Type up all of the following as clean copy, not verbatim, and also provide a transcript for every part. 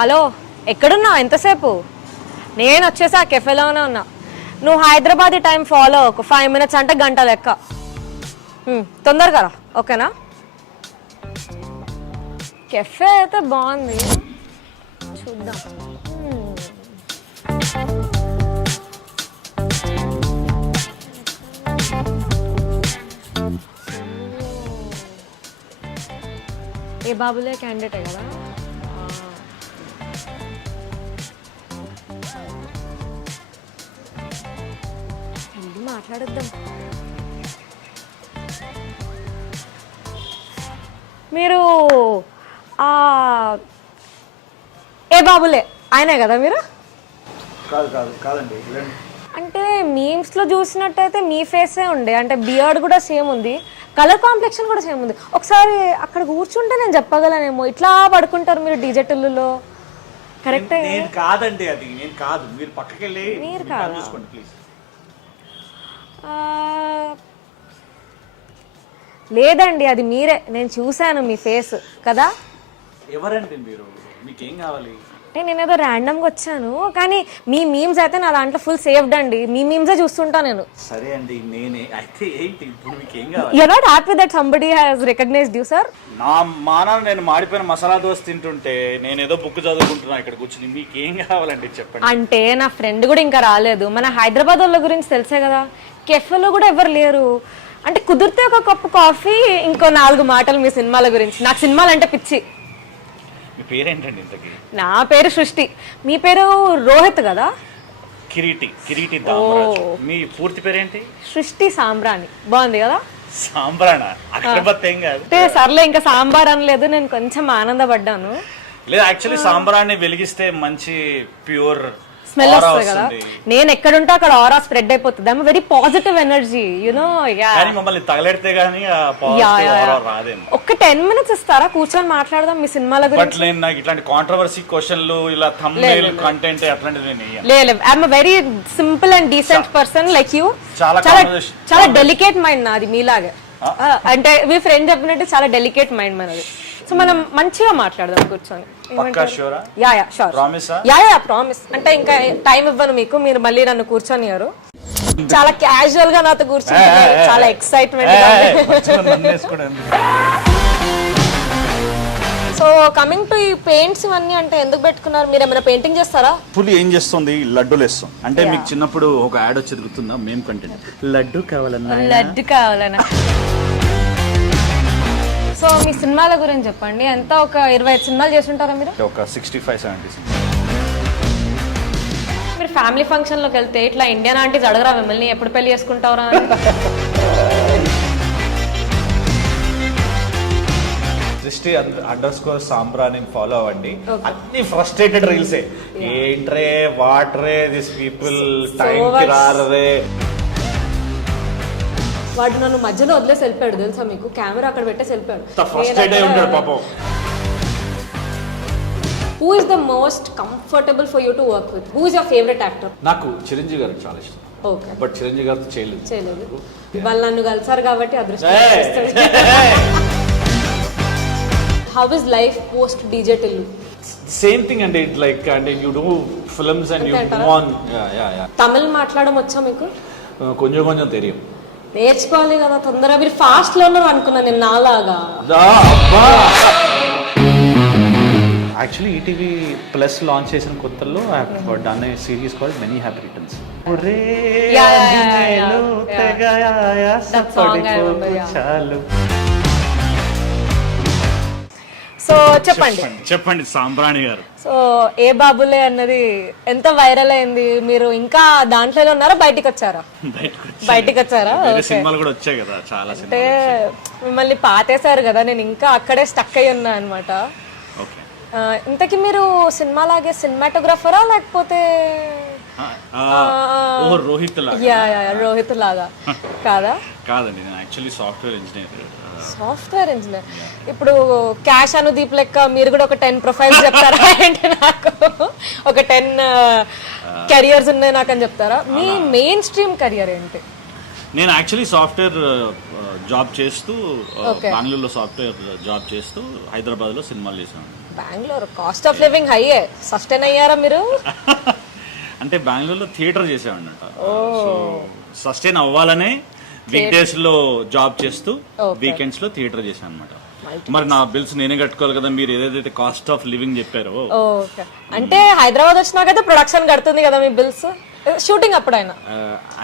Hello, ఎక్కడున్నావు? ఎంతసేపు? నేను వచ్చేసా, కెఫేలోనే ఉన్నా. నువ్వు హైదరాబాద్ టైం ఫాలో ఒక 5 minutes అంటే గంట లెక్క. తొందరగా రా, ఓకేనా? కెఫే అయితే బాగుంది, చూద్దాం. ఏ బాబులే క్యాండిడేటే కదా. మాట్లాడద్దాం. మీరు ఏ బాబులే ఆయనే కదా మీరు? కాదండి. అంటే మీమ్స్ లో చూసినట్టయితే మీ ఫేసే ఉండే, అంటే బియర్డ్ కూడా సేమ్ ఉంది, కలర్ కాంప్లెక్షన్ కూడా సేమ్ ఉంది. ఒకసారి అక్కడ కూర్చుంటే నేను చెప్పగలనేమో. ఇట్లా పడుకుంటారు మీరు డీజెటల్లో. కరెక్టే. నేను కాదండి, అది నేను కాదు. మీరు పక్కకి వెళ్ళి మీరు కాదు, చూసుకోండి ప్లీజ్. లేదండి, అది మీరే. నేను చూశాను మీ ఫేస్ కదా. ఎవరండి మీరు? మీకేం కావాలి? అంటే నేను ఏదో ర్యాండమ్గా వచ్చాను, కానీ మీ మీమ్స్ అయితే నా దాంట్లో ఫుల్ సేవ్డ్ అండి. మీ మీమ్సే చూస్తుంటా నేను. సరే అండి, నేనే అయితే ఏంటి ఇప్పుడు మీకేం కావాలి? You are not happy that somebody has recognised you sir? నా మానాన నేను మాడిపోయిన మసాలా దోశ తింటుంటే నేను ఏదో బుక్ చదువుకుంటున్నా ఇక్కడ కూర్చుని. మీకేం కావాలండి చెప్పండి. అంటే నా ఫ్రెండ్ కూడా ఇంకా రాలేదు. మన హైదరాబాద్ వాళ్ళ గురించి తెలిసే కదా, కెఫేలో కూడా ఎవరు లేరు. అంటే కుదిరితే ఒక కప్పు కాఫీ, ఇంకో 4 మాటలు మీ సినిమాల గురించి. నాకు సినిమాలు అంటే పిచ్చి. మీ పేరేంటండి ఇంతకీ? నా పేరు సృష్టి. మీ పేరు రోహిత్ కదా? కిరీటి దామరాజు. మీ పూర్తి పేరేంటి? సృష్టి సాంబ్రాణి. బాగుంది కదా? సాంబ్రాణ అక్షరబత్ ఏం కాదు. అంటే సర్లే, ఇంకా సాంబార్ అనలేదు. నేను కొంచెం ఆనందపడ్డాను. లేదు, యాక్చువల్లీ సాంబ్రాన్ని వెలిగిస్తే మంచి ప్యూర్ స్మెల్ వస్తుంది కదా. నేను ఎక్కడుంటే అక్కడ ఆరా స్ప్రెడ్ అయిపోతుంది. I'm very positive energy, you know. కానీ మమ్మల్ని తగలెడితే గానీ ఆ పాజిటివ్ ఆరా రాదేమో. ఒక 10 minutes ఇస్తారా? కూర్చొని మాట్లాడదాం మీ సినిమాల గురించి. బట్ నేను నాకు ఇట్లాంటి కాంట్రవర్సీ క్వశ్చన్లు, ఇలా థంబ్నెయిల్ కంటెంట్ అట్లాంటివి నేను లేదు. I'm very simple and decent person like you. చాలా డెలికేట్ మైండ్ నాది మీలాగే. అంటే మీ ఫ్రెండ్ చెప్పినట్టు చాలా డెలికేట్ మైండ్ మనది. సో మనం మంచిగా మాట్లాడదాం కూర్చొని. ప్రామిస్. అంటే ఇంకా టైం ఇవ్వను మీకు, మీరు మళ్ళీ నన్ను కూర్చొనియారు. చాలా క్యాజువల్ గా నాతో కూర్చుంటున్నారు, చాలా ఎక్సైట్మెంట్. సో కమింగ్ టు ఈ పెయింట్స్ ఇవన్నీ అంటే ఎందుకు పెట్టుకున్నారు? మీరు ఏమైనా పెయింటింగ్ చేస్తారా? పులి ఏం చేస్తుంది? లడ్డూలు వేస్తాం. అంటే మీకు చిన్నప్పుడు ఒక యాడ్ వచ్చి తిరుగుతుందా? మేము కంటెంట్ లడ్డు కావాలన్నా. సో మీ సినిమాల గురించి చెప్పండి. ఎంత ఒక 25 సినిమాలు చేస్తుంటారా మీరు? ఒక 65-70. మీరు ఫ్యామిలీ ఫంక్షన్ లోకి వెళ్తే ఇట్లా ఇండియన్ ఆంటీస్ అడగరా మిమ్మల్ని ఎప్పుడు పెళ్లి చేసుకుంటారా అని? సృష్టి _ సాంబ్రాని ఫాలో అవ్వండి. అన్ని ఫ్రస్ట్రేటెడ్ రీల్సే. ఏంట్రే వాటరే దిస్ పీపుల్ టైం కి రారే. వాడు నన్ను మధ్యలో వదిలేసి వెళ్ళిపోయాడు తెలుసా మీకు? కెమెరా అక్కడ పెట్టేసి వెళ్ళిపోయాడు. Who is the most comfortable for you to work with? Who is your favorite actor? నాకు చిరంజీవి గారు చాలా ఇష్టం. ఓకే. బట్ చిరంజీవి గారితో చేయలేదు. వాళ్ళు నన్ను కలిసారు కాబట్టి అదృష్టం. How is life post DJ Tillu? Same thing and it like and you do films and you go on. Yeah. Tamil మాట్లాడడం వచ్చా మీకు? కొంచెం తెలియదు. నేర్చుకోవాలి కదా తొందరగా. మీరు ఫాస్ట్ లో ఉన్నారు అనుకున్నా నేను నాలాగా. యాక్చువల్లీ ఈటీవీ ప్లస్ లాంచ్ చేసిన కొత్తల్లో done a series called many happy returns. So చెప్పండి సాంబ్రాణి గారు. సో ఏ బాబులే అన్నది ఎంత వైరల్ అయింది? మీరు ఇంకా దాంట్లో ఉన్నారా? బయటికి వచ్చారా? సినిమాలు కూడా వచ్చాయి కదా చాలా. అంటే మిమ్మల్ని పాతేశారు కదా, నేను ఇంకా అక్కడే స్టక్ అయి ఉన్నా అనమాట. ఇంతకీ మీరు సినిమాలాగే సినిమాటోగ్రాఫరా లేకపోతే రోహిత్ లాగా కాదా? కాదండి, నేను యాక్చువల్లీ సాఫ్ట్వేర్ ఇంజనీర్. ఇప్పుడు క్యాష్ అనుదీప్ లెక్క మీరు కూడా ఒక 10 ప్రొఫైల్స్ చెప్తారా? అంటే నాకు ఒక 10 కెరియర్స్ ఉన్నాయి నాకు అని చెప్తారా? మీ మెయిన్ స్ట్రీమ్ కెరియర్ ఏంటి? నేను యాక్చువల్లీ సాఫ్ట్వేర్ జాబ్ చేస్తూ బెంగళూరులో సాఫ్ట్వేర్ జాబ్ చేస్తూ హైదరాబాద్లో సినిమాలు చేశాను. బెంగళూరు కాస్ట్ ఆఫ్ లివింగ్ హైయే, సస్టైన్ అయ్యారా మీరు? అంటే బెంగళూరులో థియేటర్ చేసామన్నమాట. సో సస్టైన్ అవ్వాలనే వీక్ డేస్ లో జాబ్ చేస్తూ వీకెండ్స్ లో థియేటర్ చేశాను అనమాట. మరి నా బిల్స్ నేనే కట్టుకోవాలి కదా, మీరు ఏదైతే కాస్ట్ ఆఫ్ లివింగ్ చెప్పారో. ఓకే, అంటే హైదరాబాద్ వచ్చినాకైతే ప్రొడక్షన్ కడుతుంది కదా మీ బిల్స్, షూటింగ్ అప్పుడైనా?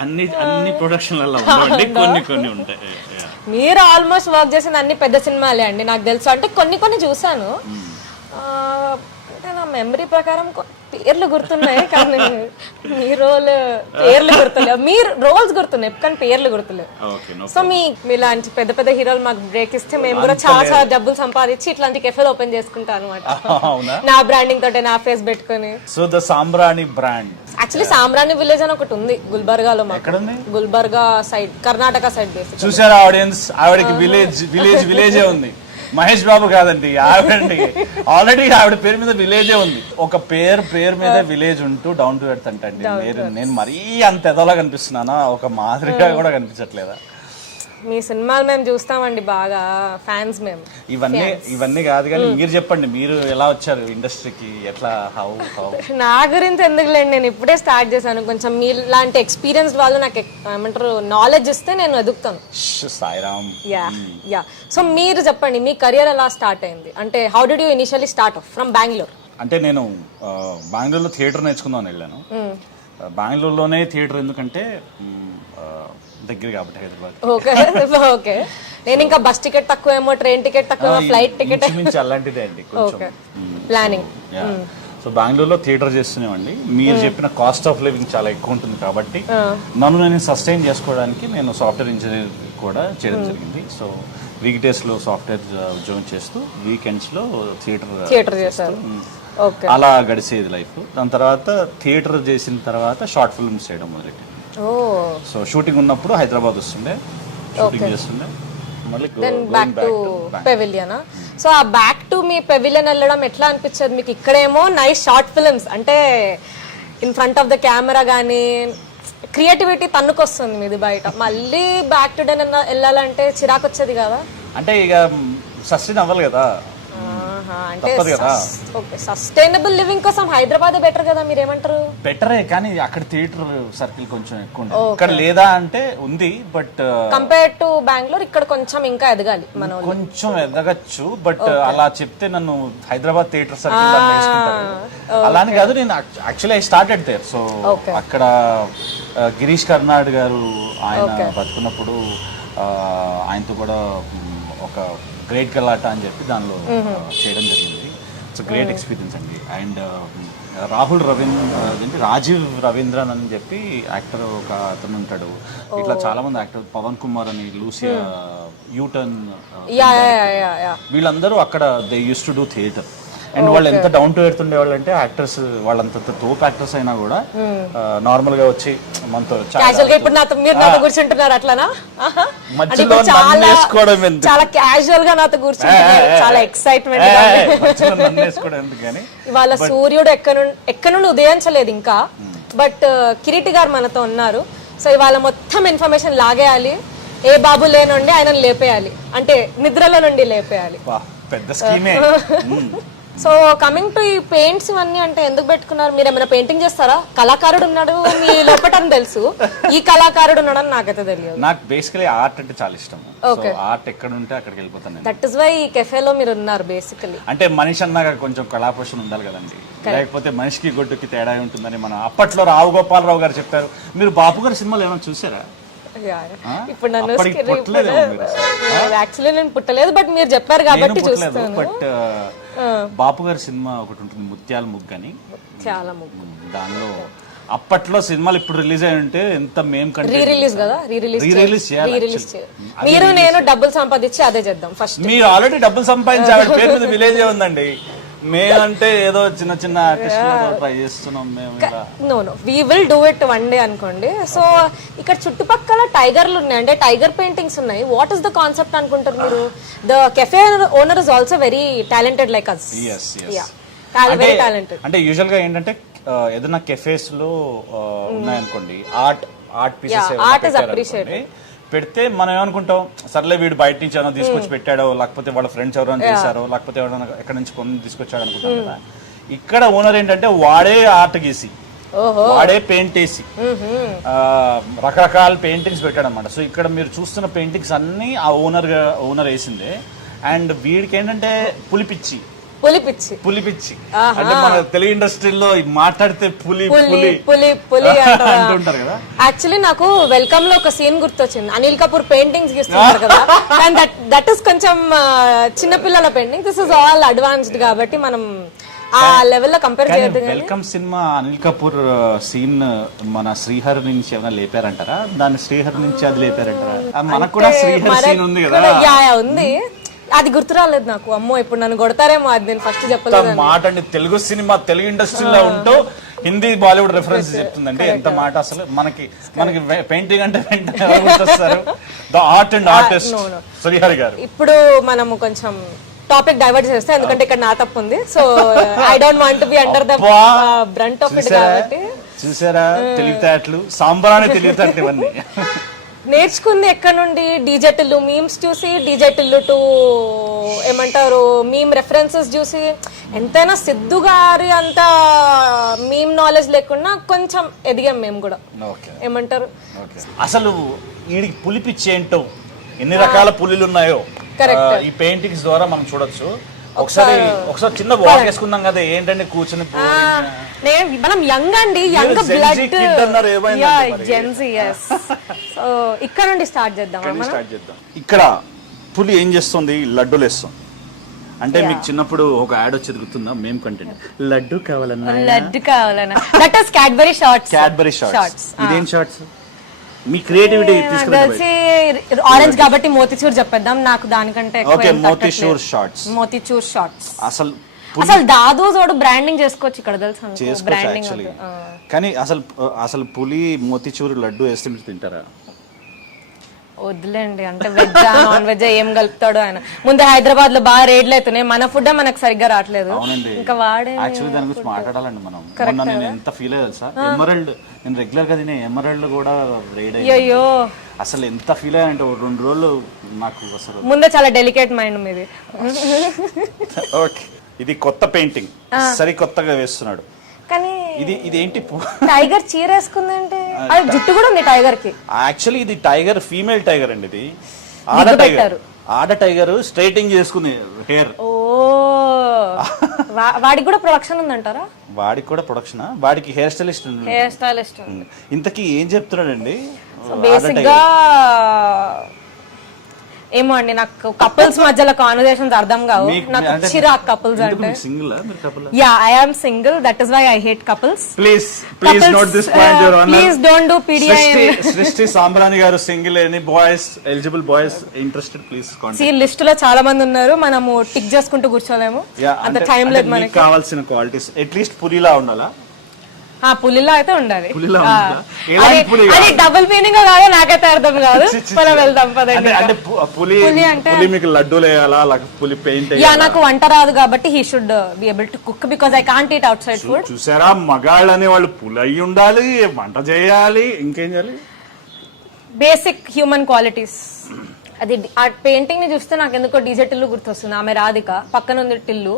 అన్ని ప్రొడక్షన్లలో ఉండవండి, కొన్ని ఉంటాయి. మీరు ఆల్మోస్ట్ వర్క్ చేసిన అన్ని పెద్ద సినిమాలే అండి నాకు తెలుసు. అంటే కొన్ని చూసాను, అంటే నా మెమరీ ప్రకారం పేర్లు గుర్తున్నాయి కానీ మీ రోల్ పేర్లు గుర్తులేవు, మీ రోల్స్ గుర్తున్నాయి కానీ పేర్లు గుర్తులేవు. సో మీలాంటి పెద్ద పెద్ద హీరోలు మాకు బ్రేక్ ఇస్తే మేము కూడా చాలా డబ్బులు సంపాదించి ఇట్లాంటి కెఫేలు ఓపెన్ చేసుకుంటాం అనమాట. నా బ్రాండింగ్ తోటే నా ఫేస్ పెట్టుకుని. So the Sambrani brand. Actually Sambrani village అని ఒకటి ఉంది గుల్బర్గాలో. Gulbarga side, Karnataka side basic. చూసారా ఆడియన్స్, ఆవిడకి విలేజే ఉంది. మహేష్ బాబు కాదండి, ఆవిడండి. ఆల్రెడీ ఆవిడ పేరు మీద విలేజే ఉంది. ఒక పేరు మీద విలేజ్ ఉంటూ డౌన్ టు ఎర్త్ అంటండి. నేను మరీ అంత ఎదలా కనిపిస్తున్నానా? ఒక మాదిరిగా కూడా కనిపించట్లేదా? మీ సినిమాలు మేము చూస్తామండి, బాగా ఫ్యాన్స్ మేము. ఇవన్నీ కాదు కానీ మీరు చెప్పండి, మీరు ఎలా వచ్చారు ఇండస్ట్రీకి? ఎట్లా హౌ? నా గురించి ఎందుకులేండి, నేను ఇప్పుడే స్టార్ట్ చేశాను. కొంచెం మీ లాంటి ఎక్స్పీరియన్స్ వాళ్ళు నాకు ఏమంటారు నాలెడ్జ్ ఇస్తే నేను ఎదుగుతాను. సాయిరామ్. యా సో మీరు చెప్పండి, మీ కెరియర్ ఎలా స్టార్ట్ అయింది? అంటే how did you initially start of from Bengaluru? అంటే నేను బెంగళూరులో థియేటర్ నేర్చుకుందామని వెళ్ళాను. బెంగళూరులోనే థియేటర్ ఎందుకంటే దగ్గర కాబట్టి హైదరాబాద్. ఓకే, నేను ఇంకా బస్ టికెట్ తక్కువేమో, ట్రైన్ టికెట్ తక్కువేమో, ఫ్లైట్ టికెట్ అలాంటిదే అండి కొంచెం ప్లానింగ్. సో బెంగళూరులో థియేటర్ చేస్తున్నామండి. మీరు చెప్పిన కాస్ట్ ఆఫ్ లివింగ్ చాలా ఎక్కువ ఉంటుంది కాబట్టి నన్ను నేను సస్టైన్ చేసుకోవడానికి నేను సాఫ్ట్వేర్ ఇంజనీర్ కూడా చేయడం జరిగింది. సో వీక్ డేస్ లో సాఫ్ట్వేర్ ఉద్యోగం చేస్తూ వీకెండ్స్ లో థియేటర్ చేస్తారు. అలా గడిచేది లైఫ్. దాని తర్వాత థియేటర్ చేసిన తర్వాత షార్ట్ ఫిల్మ్స్ చేయడం మొదలెట్టాను. సో షూటింగ్ ఉన్నప్పుడు హైదరాబాద్ వస్తుండే, షూటింగ్ చేస్తుండే. మళ్ళీ బ్యాక్ టు పెవిలియన్. సో ఆ బ్యాక్ టు మీ పెవిలియన్ వెళ్ళడం ఎట్లా అనిపించేది మీకు? ఇక్కడేమో నైస్ షార్ట్ ఫిల్మ్స్, అంటే in front of the camera కానీ క్రియేటివిటీ తన్నుకొస్తుంది మీది బయట. మళ్ళీ బ్యాక్ టు డెన్ వెళ్ళాలంటే చిరాకు వచ్చేది కదా? అంటే ఇక సస్టైన్ అవ్వాలి కదా. అంటే సస్టైనబుల్ లివింగ్ కోసం హైదరాబాద్ బెటర్ కదా, మీరేమంటారు? బెటరే, కానీ అక్కడ థియేటర్ సర్కిల్ కొంచెం ఎక్కువ ఉంది. ఇక్కడ లేదా అంటే ఉంది, బట్ కంపేర్ టు బెంగళూరు ఇక్కడ కొంచెం ఇంకా ఎదగాలి మనం. కొంచెం ఎదగచ్చు, బట్ అలా చెప్తే నన్ను హైదరాబాద్ థియేటర్ సర్కిల్ అలానే కాదు. నేను actually I started there. So అక్కడ గిరీష్ కర్నాడ్ గారు ఆయన బతుకున్నప్పుడు ఆయనతో కూడా ఒక గ్రేట్ గలాట అని చెప్పి దానిలో చేయడం జరిగింది. ఇట్స్ గ్రేట్ ఎక్స్పీరియన్స్ అండి. అండ్ రాజీవ్ రవీంద్రన్ అని చెప్పి యాక్టర్ ఒక అతను ఉంటాడు. ఇట్లా చాలా మంది యాక్టర్, పవన్ కుమార్ అని, లూసియా, యూటర్న్, వీళ్ళందరూ అక్కడ they use to do theatre. And వాళ్ళు ఎంత డౌన్ టు ఎర్త్ ఉండేవాళ్ళు అంటే యాక్టర్స్ వాళ్ళంత తోపు యాక్టర్స్ అయినా కూడా నార్మల్ గా వచ్చి మనతో చాలా క్యాజువల్ గా నాతో కూర్చుంటున్నారు, చాలా ఎక్సైట్మెంట్. ఇవాళ సూర్యుడు ఎక్కడ నుండి ఉదయించలేదు ఇంకా, బట్ కిరీటి గారు మనతో ఉన్నారు. సో ఇవాళ మొత్తం ఇన్ఫర్మేషన్ లాగేయాలి, ఏ బాబు లేనుండి ఆయన లేపేయాలి, అంటే నిద్రలో నుండి లేపేయాలి. పెద్ద స్కీమే. సో కమింగ్ టు ఈ పెయింట్స్ ఇవన్నీ అంటే ఎందుకు పెట్టుకున్నారు? మీరు ఏమైనా పెయింటింగ్ చేస్తారా? కళాకారుడు ఉన్నాడు మీ లోపటని తెలుసు, ఈ కళాకారుడు ఉన్నాడని నాకైతే తెలియదు. నాకు బేసికలీ ఆర్ట్ అంటే చాలా ఇష్టం. ఆర్ట్ ఎక్కడ ఉంటే అక్కడికి వెళ్ళిపోతాను. దట్ ఇస్ వై ఈ కెఫేలో మీరు ఉన్నారు బేసికలీ. అంటే మనిషి అన్నాక కొంచెం కళాపోషణ ఉండాలి కదండి, లేకపోతే మనిషికి గొడ్డుకి తేడా ఉంటుందని మన అప్పట్లో రావు గోపాలరావు గారు చెప్పారు. మీరు బాపు గారి సినిమాలు ఏమైనా చూసారా? ఇప్పుడు నన్ను యాక్చువల్లీ నేను పుట్టలేదు, బట్ మీరు చెప్పారు కాబట్టి చూస్తాను. బట్ బాపు గారి సినిమా ఒకటి ఉంటుంది, ముత్యాల ముగ్గు అని. చాలా ముగ్గు. దానిలో అప్పట్లో సినిమాలు ఇప్పుడు రిలీజ్ అయి ఉంటే ఎంత మేము రిలీజ్ కదా, మీరు నేను డబ్బులు సంపాదించి అదే చేద్దాం ఫస్ట్. మీరు ఆల్రెడీ డబ్బులు సంపాదించి ఆవిడ పేరు మీద విలేజ్ ఉందండి. మేమంటే ఏదో చిన్న చిన్న ట్రై చేస్తున్నాం మేము. No we will do it one day అనుకోండి. సో ఇక్కడ చుట్టుపక్కల టైగర్లు ఉన్నాయి, అంటే టైగర్ పెయింటింగ్స్ ఉన్నాయి. వాట్ ఇస్ ద కాన్సెప్ట్ అనుకుంటారు మీరు? The cafe owner is also very talented like us. అంటే యూజువల్ గా ఏంటంటే ఏదైనా కెఫేస్ లో ఉన్నాయనుకోండి, art art pieces art is appreciated. పెడితే మనం ఏమనుకుంటాం, సర్లే వీడు బయట నుంచి ఏమైనా తీసుకొచ్చి పెట్టాడో, లేకపోతే వాళ్ళ ఫ్రెండ్స్ ఎవరైనా చేశారో, లేకపోతే ఎవరైనా ఎక్కడి నుంచి కొన్ని తీసుకొచ్చాడు అనుకుంటాం కదా. ఇక్కడ ఓనర్ ఏంటంటే వాడే ఆర్ట్ గీసి, వాడే పెయింట్ వేసి రకరకాల పెయింటింగ్స్ పెట్టాడు అనమాట. సో ఇక్కడ మీరు చూస్తున్న పెయింటింగ్స్ అన్ని ఆ ఓనర్ వేసిందే. అండ్ వీడికి ఏంటంటే పులిపిచ్చి అంటే మన తెలుగు ఇండస్ట్రీలో మాట్లాడితే పులి పులి పులి పులి అంటుంటారు కదా. యాక్చువల్లీ నాకు వెల్కమ్ లో ఒక సీన్ గుర్తొచ్చింది, అనిల్ కపూర్ పెయింటింగ్స్ గీస్తున్నారు కదా, అండ్ దట్ ఇస్ కొంచెం చిన్నపిల్లల painting, this is all advanced కాబట్టి మనం ఆ లెవెల్లో కంపేర్ చేయొద్దు. Welcome cinema Anil Kapoor scene మన శ్రీహరి నుంచి ఏమైనా లేపారంటారా? దాన్ని శ్రీహరి నుంచి అది లేపారంటారా? మనకు కూడా శ్రీహరి సీన్ ఉంది కదా. ఉంది, అది గుర్తు రాలేదు నాకు. అమ్మో ఇప్పుడు నన్ను కొడతారేమో, అది నేను ఫస్ట్ చెప్పలేదు. మాట అండి, తెలుగు సినిమా తెలుగు ఇండస్ట్రీలో ఉంటూ హిందీ బాలీవుడ్ రెఫరెన్స్ చెప్తుందంటే ఎంత మాట. అసలు మనకి పెయింటింగ్ అంటే ఎవరు గుర్తొస్తారు? The art and artist Srihari గారు. ఇప్పుడు మనము కొంచెం టాపిక్ డైవర్ట్ చేస్తే, ఎందుకంటే ఇక్కడ నా తప్పు ఉంది. So I don't want to be under the brunt of it కాబట్టి. చూసారా తెలివితేటలు, సాంబారాన్ని తెలివితేటలు ఇవన్నీ నేర్చుకుంది ఎక్కడ నుండి? డీజే టిల్లు మీమ్స్ చూసి, డీజే టిల్లు టు ఏమంటారు మీమ్ రెఫరెన్సెస్ చూసి. ఎంతైనా సిద్ధు గారి అంత మీమ్ నాలెడ్జ్ లేకుండా కొంచెం ఎదిగాం మేము కూడా. ఏమంటారు అసలు వీడికి పులిపిచ్చి ఏంటో, ఎన్ని రకాల పులిలు ఉన్నాయో ఈ పెయింటింగ్స్ ద్వారా మనం చూడొచ్చు. ఒకసారి చిన్న వాక్ వేసుకుందాం కదా. ఏంటంటే కూర్చొని మనం యంగ్ అండి, యంగ్ బ్లడ్ జెన్జీ. సో ఇక్కడ నుండి స్టార్ట్ చేద్దాం. ఇక్కడ పులి ఏం చేస్తుంది? లడ్డూలు వేస్తుంది. అంటే మీకు చిన్నప్పుడు ఒక యాడ్ వచ్చేది గుర్తుందా? మేము కంటెంట్ లడ్డు కావాలన్నా దట్ ఇస్ క్యాడ్బరీ షార్ట్స్. ఇదేం షార్ట్స్? మీ క్రియేటివిటీ తెలిసి ఆరెంజ్ కాబట్టి మోతిచూర్ చెప్పేద్దాం. నాకు దానికంటే మోతిచూర్ షార్ట్స్. అసలు దాదు చోడు బ్రాండింగ్ చేసుకోవచ్చు ఇక్కడ, తెలుసు బ్రాండింగ్. కానీ అసలు పులి మోతిచూర్ లడ్డు వేస్తే మీరు తింటారా? వద్దులేండి, అంటే వెజ్ నాన్ వెజ్ ఏం కలుపుతాడు ఆయన. ముందు హైదరాబాద్ లో బాగా రేట్లు అవుతున్నాయి, మన ఫుడ్ మనకు సరిగ్గా రావట్లేదు. ఇంకా వాడే యాక్చువల్లీ దాని గురించి మాట్లాడాలండి మనం. మొన్న నేను ఎంత ఫీల్ అయ్యాను సార్, ఎమరల్డ్ నేను రెగ్యులర్ గా తినే ఎమరల్డ్ కూడా రేడ్ అయ్యో. అసలు ఎంత ఫీల్ అయ్యానంటే 2 రోజులు నాకు అసలు. ముందే చాలా డెలికేట్ మైండ్ మీది. ఓకే, ఇది కొత్త పెయింటింగ్, సరికొత్తగా వేస్తున్నాడు. కానీ ఇది ఏంటి? టైగర్ చీర వేసుకుందంటే అది జుట్టు కూడా ఉంది టైగర్ కి. యాక్చువల్లీ ఇది టైగర్, ఫీమేల్ టైగర్ అండి. ఇది ఆడ టైగర్ స్ట్రైటింగ్ చేసుకునే హెయిర్. ఓ, వాడికి కూడా ప్రొడక్షన్ ఉందంటారా? వాడికి కూడా ప్రొడక్షన్, వాడికి హెయిర్ స్టైలిస్ట్. ఇంతకీ ఏం చెప్తున్నాడండి? బేసిక్ గా ఏమో అండి, నాకు కపుల్స్ మధ్యలో కాన్వర్సేషన్స్ అర్థం కావు. నాకు చిరాక్ కపుల్స్ అంటే. Yeah, I am single, that is why I hate couples. Please note this point your honour. Please don't do PDIM. Srishti Sambrani గారు single. Any boys, eligible boys interested please contact. ఈ list లో చాలా మంది ఉన్నారు, మనము టిక్ చేసుకుంటూ కూర్చోలేము, అంత టైం లేదు మనకి. కావాల్సిన క్వాలిటీస్ అట్లీస్ట్ పులిలా ఉండాలా? పులిలా అయితే ఉండాలి. అది డబుల్ మీనింగ్ కాదు, నాకైతే అర్థం కాదు. మనం వెళ్దాం పదండి. పులి అంటే మీకు లడ్డూలు వేయాలా, పులి పెయింట్? యా, నాకు వంట రాదు కాబట్టి he should be able to cook because I can't eat out side food. చూసారా, మగాళ్ళు అనే వాళ్ళు పులి అయి ఉండాలి, వంట చేయాలి, ఇంకేం చేయాలి? Basic human qualities. అది ఆ పెయింటింగ్ ని చూస్తే నాకు ఎందుకో డీజే టిల్లు గుర్తొస్తుంది. ఆమె రాధిక, పక్కన ఉంది టిల్లు,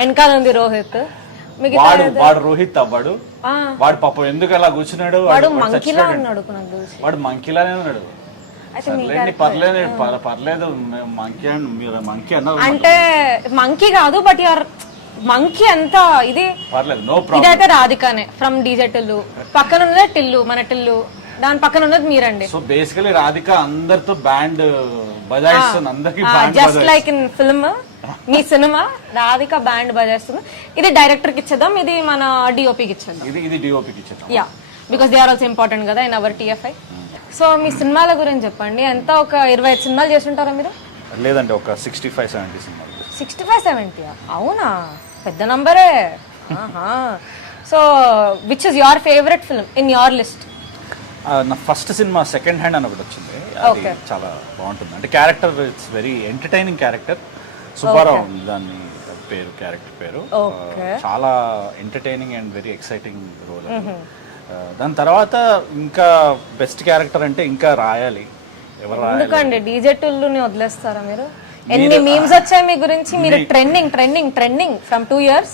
వెనకాల ఉంది రోహిత్. వాడు రోహిత్ అవ్వాడు. వాడు పాపం ఎందుకు అలా కూర్చున్నాడు? వాడు మంకీలా ఉన్నాడు. వాడు మంకీలానే ఉన్నాడు. పర్లేదు, మంకీ అన్నారు అంటే మంకీ కాదు, బట్ యువర్ మంకీ అంతా ఇది పర్లేదు, నో ప్రాబ్లం. ఇదైతే రాధికానే ఫ్రమ్ డీజే టిల్లు. పక్కన ఉన్నదే టిల్లు, మన టిల్లు. దాని పక్కన ఉన్నది మీరండి. సో బేసికలీ రాధిక అందరితో బ్యాండ్ బజాయిస్తుంది, అందరికి జస్ట్ లైక్ ఇన్ ఫిల్మ్. మీ సినిమా రాధిక బ్యాండ్ బజాయిస్తుంది. ఇది డైరెక్టర్ కి ఇచ్చేద్దాం, ఇది మన డిఓపికి ఇచ్చేద్దాం. ఇది డిఓపికి ఇచ్చేద్దాం. Yeah, because they are also important కదా ఇన్ అవర్ టిఎఫ్ఐ. సో మీ సినిమాల గురించి చెప్పండి. ఎంత ఒక 25 సినిమాలు చేస్తుంటారా మీరు? లేదండి, ఒక 65-70 సినిమాలు. 65-70? అవునా, పెద్ద నంబరే. So which is your favourite film in your list? నా ఫస్ట్ సినిమా సెకండ్ హ్యాండ్ అని ఒకటి వచ్చింది, అది చాలా బాగుంటుంది. అంటే character it's very entertaining character. Subbarao దాన్ని పేరు, క్యారెక్టర్ పేరు. చాలా entertaining and very exciting role. దాని తర్వాత ఇంకా బెస్ట్ క్యారెక్టర్ అంటే ఇంకా రాయాలి. ఎవరు రాయాలి? ఎందుకండి డీజే టుల్లుని వదిలేస్తారా మీరు? ఎన్ని మీమ్స్ వచ్చాయి మీ గురించి, మీరు trending trending trending from 2 years.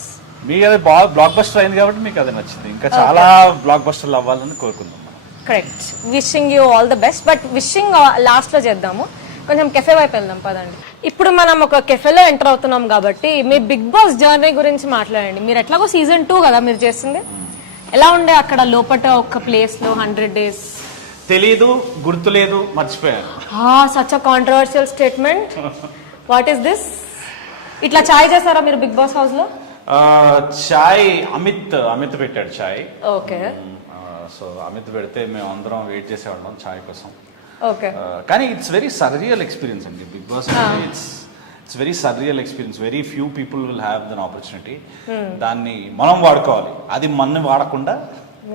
మీకు అది బాగా బ్లాక్ బస్టర్ అయింది కాబట్టి మీకు అది నచ్చింది. ఇంకా చాలా బ్లాక్ బస్టర్లు అవ్వాలని కోరుకుందాం మనం. Correct. Wishing you all the best. But wishing last లో చేద్దాము, కొంచెం కెఫే వైపు వెళ్దాం పదండి. ఇప్పుడు మనం ఒక కెఫేలో ఎంటర్ అవుతున్నాం కాబట్టి మీ బిగ్ బాస్ జర్నీ గురించి మాట్లాడండి. మీరు ఎట్లాగో సీజన్ 2 కదా మీరు చేసింది, ఎలా ఉండే అక్కడ లోపల ఒక ప్లేస్ లో 100 days? తెలీదు, గుర్తులేదు, మర్చిపోయాను. Such a controversial statement. What is this? ఇట్లా చాయ్ చేస్తారా మీరు బిగ్ బాస్ హౌస్ లో? చాయ్ అమిత్ పెట్టాడు చాయ్. ఓకే. సో అమిత్ పెడితే మేము అందరం వెయిట్ చేసేవాళ్ళం చాయ్ కోసం. ఓకే. కానీ ఇట్స్ వెరీ సర్రియల్ ఎక్స్పీరియన్స్ అండి Bigg Boss. It's very surreal experience. Very few people will have than opportunity. దాన్ని మనం వాడుకోవాలి, అది మన వాడకుండా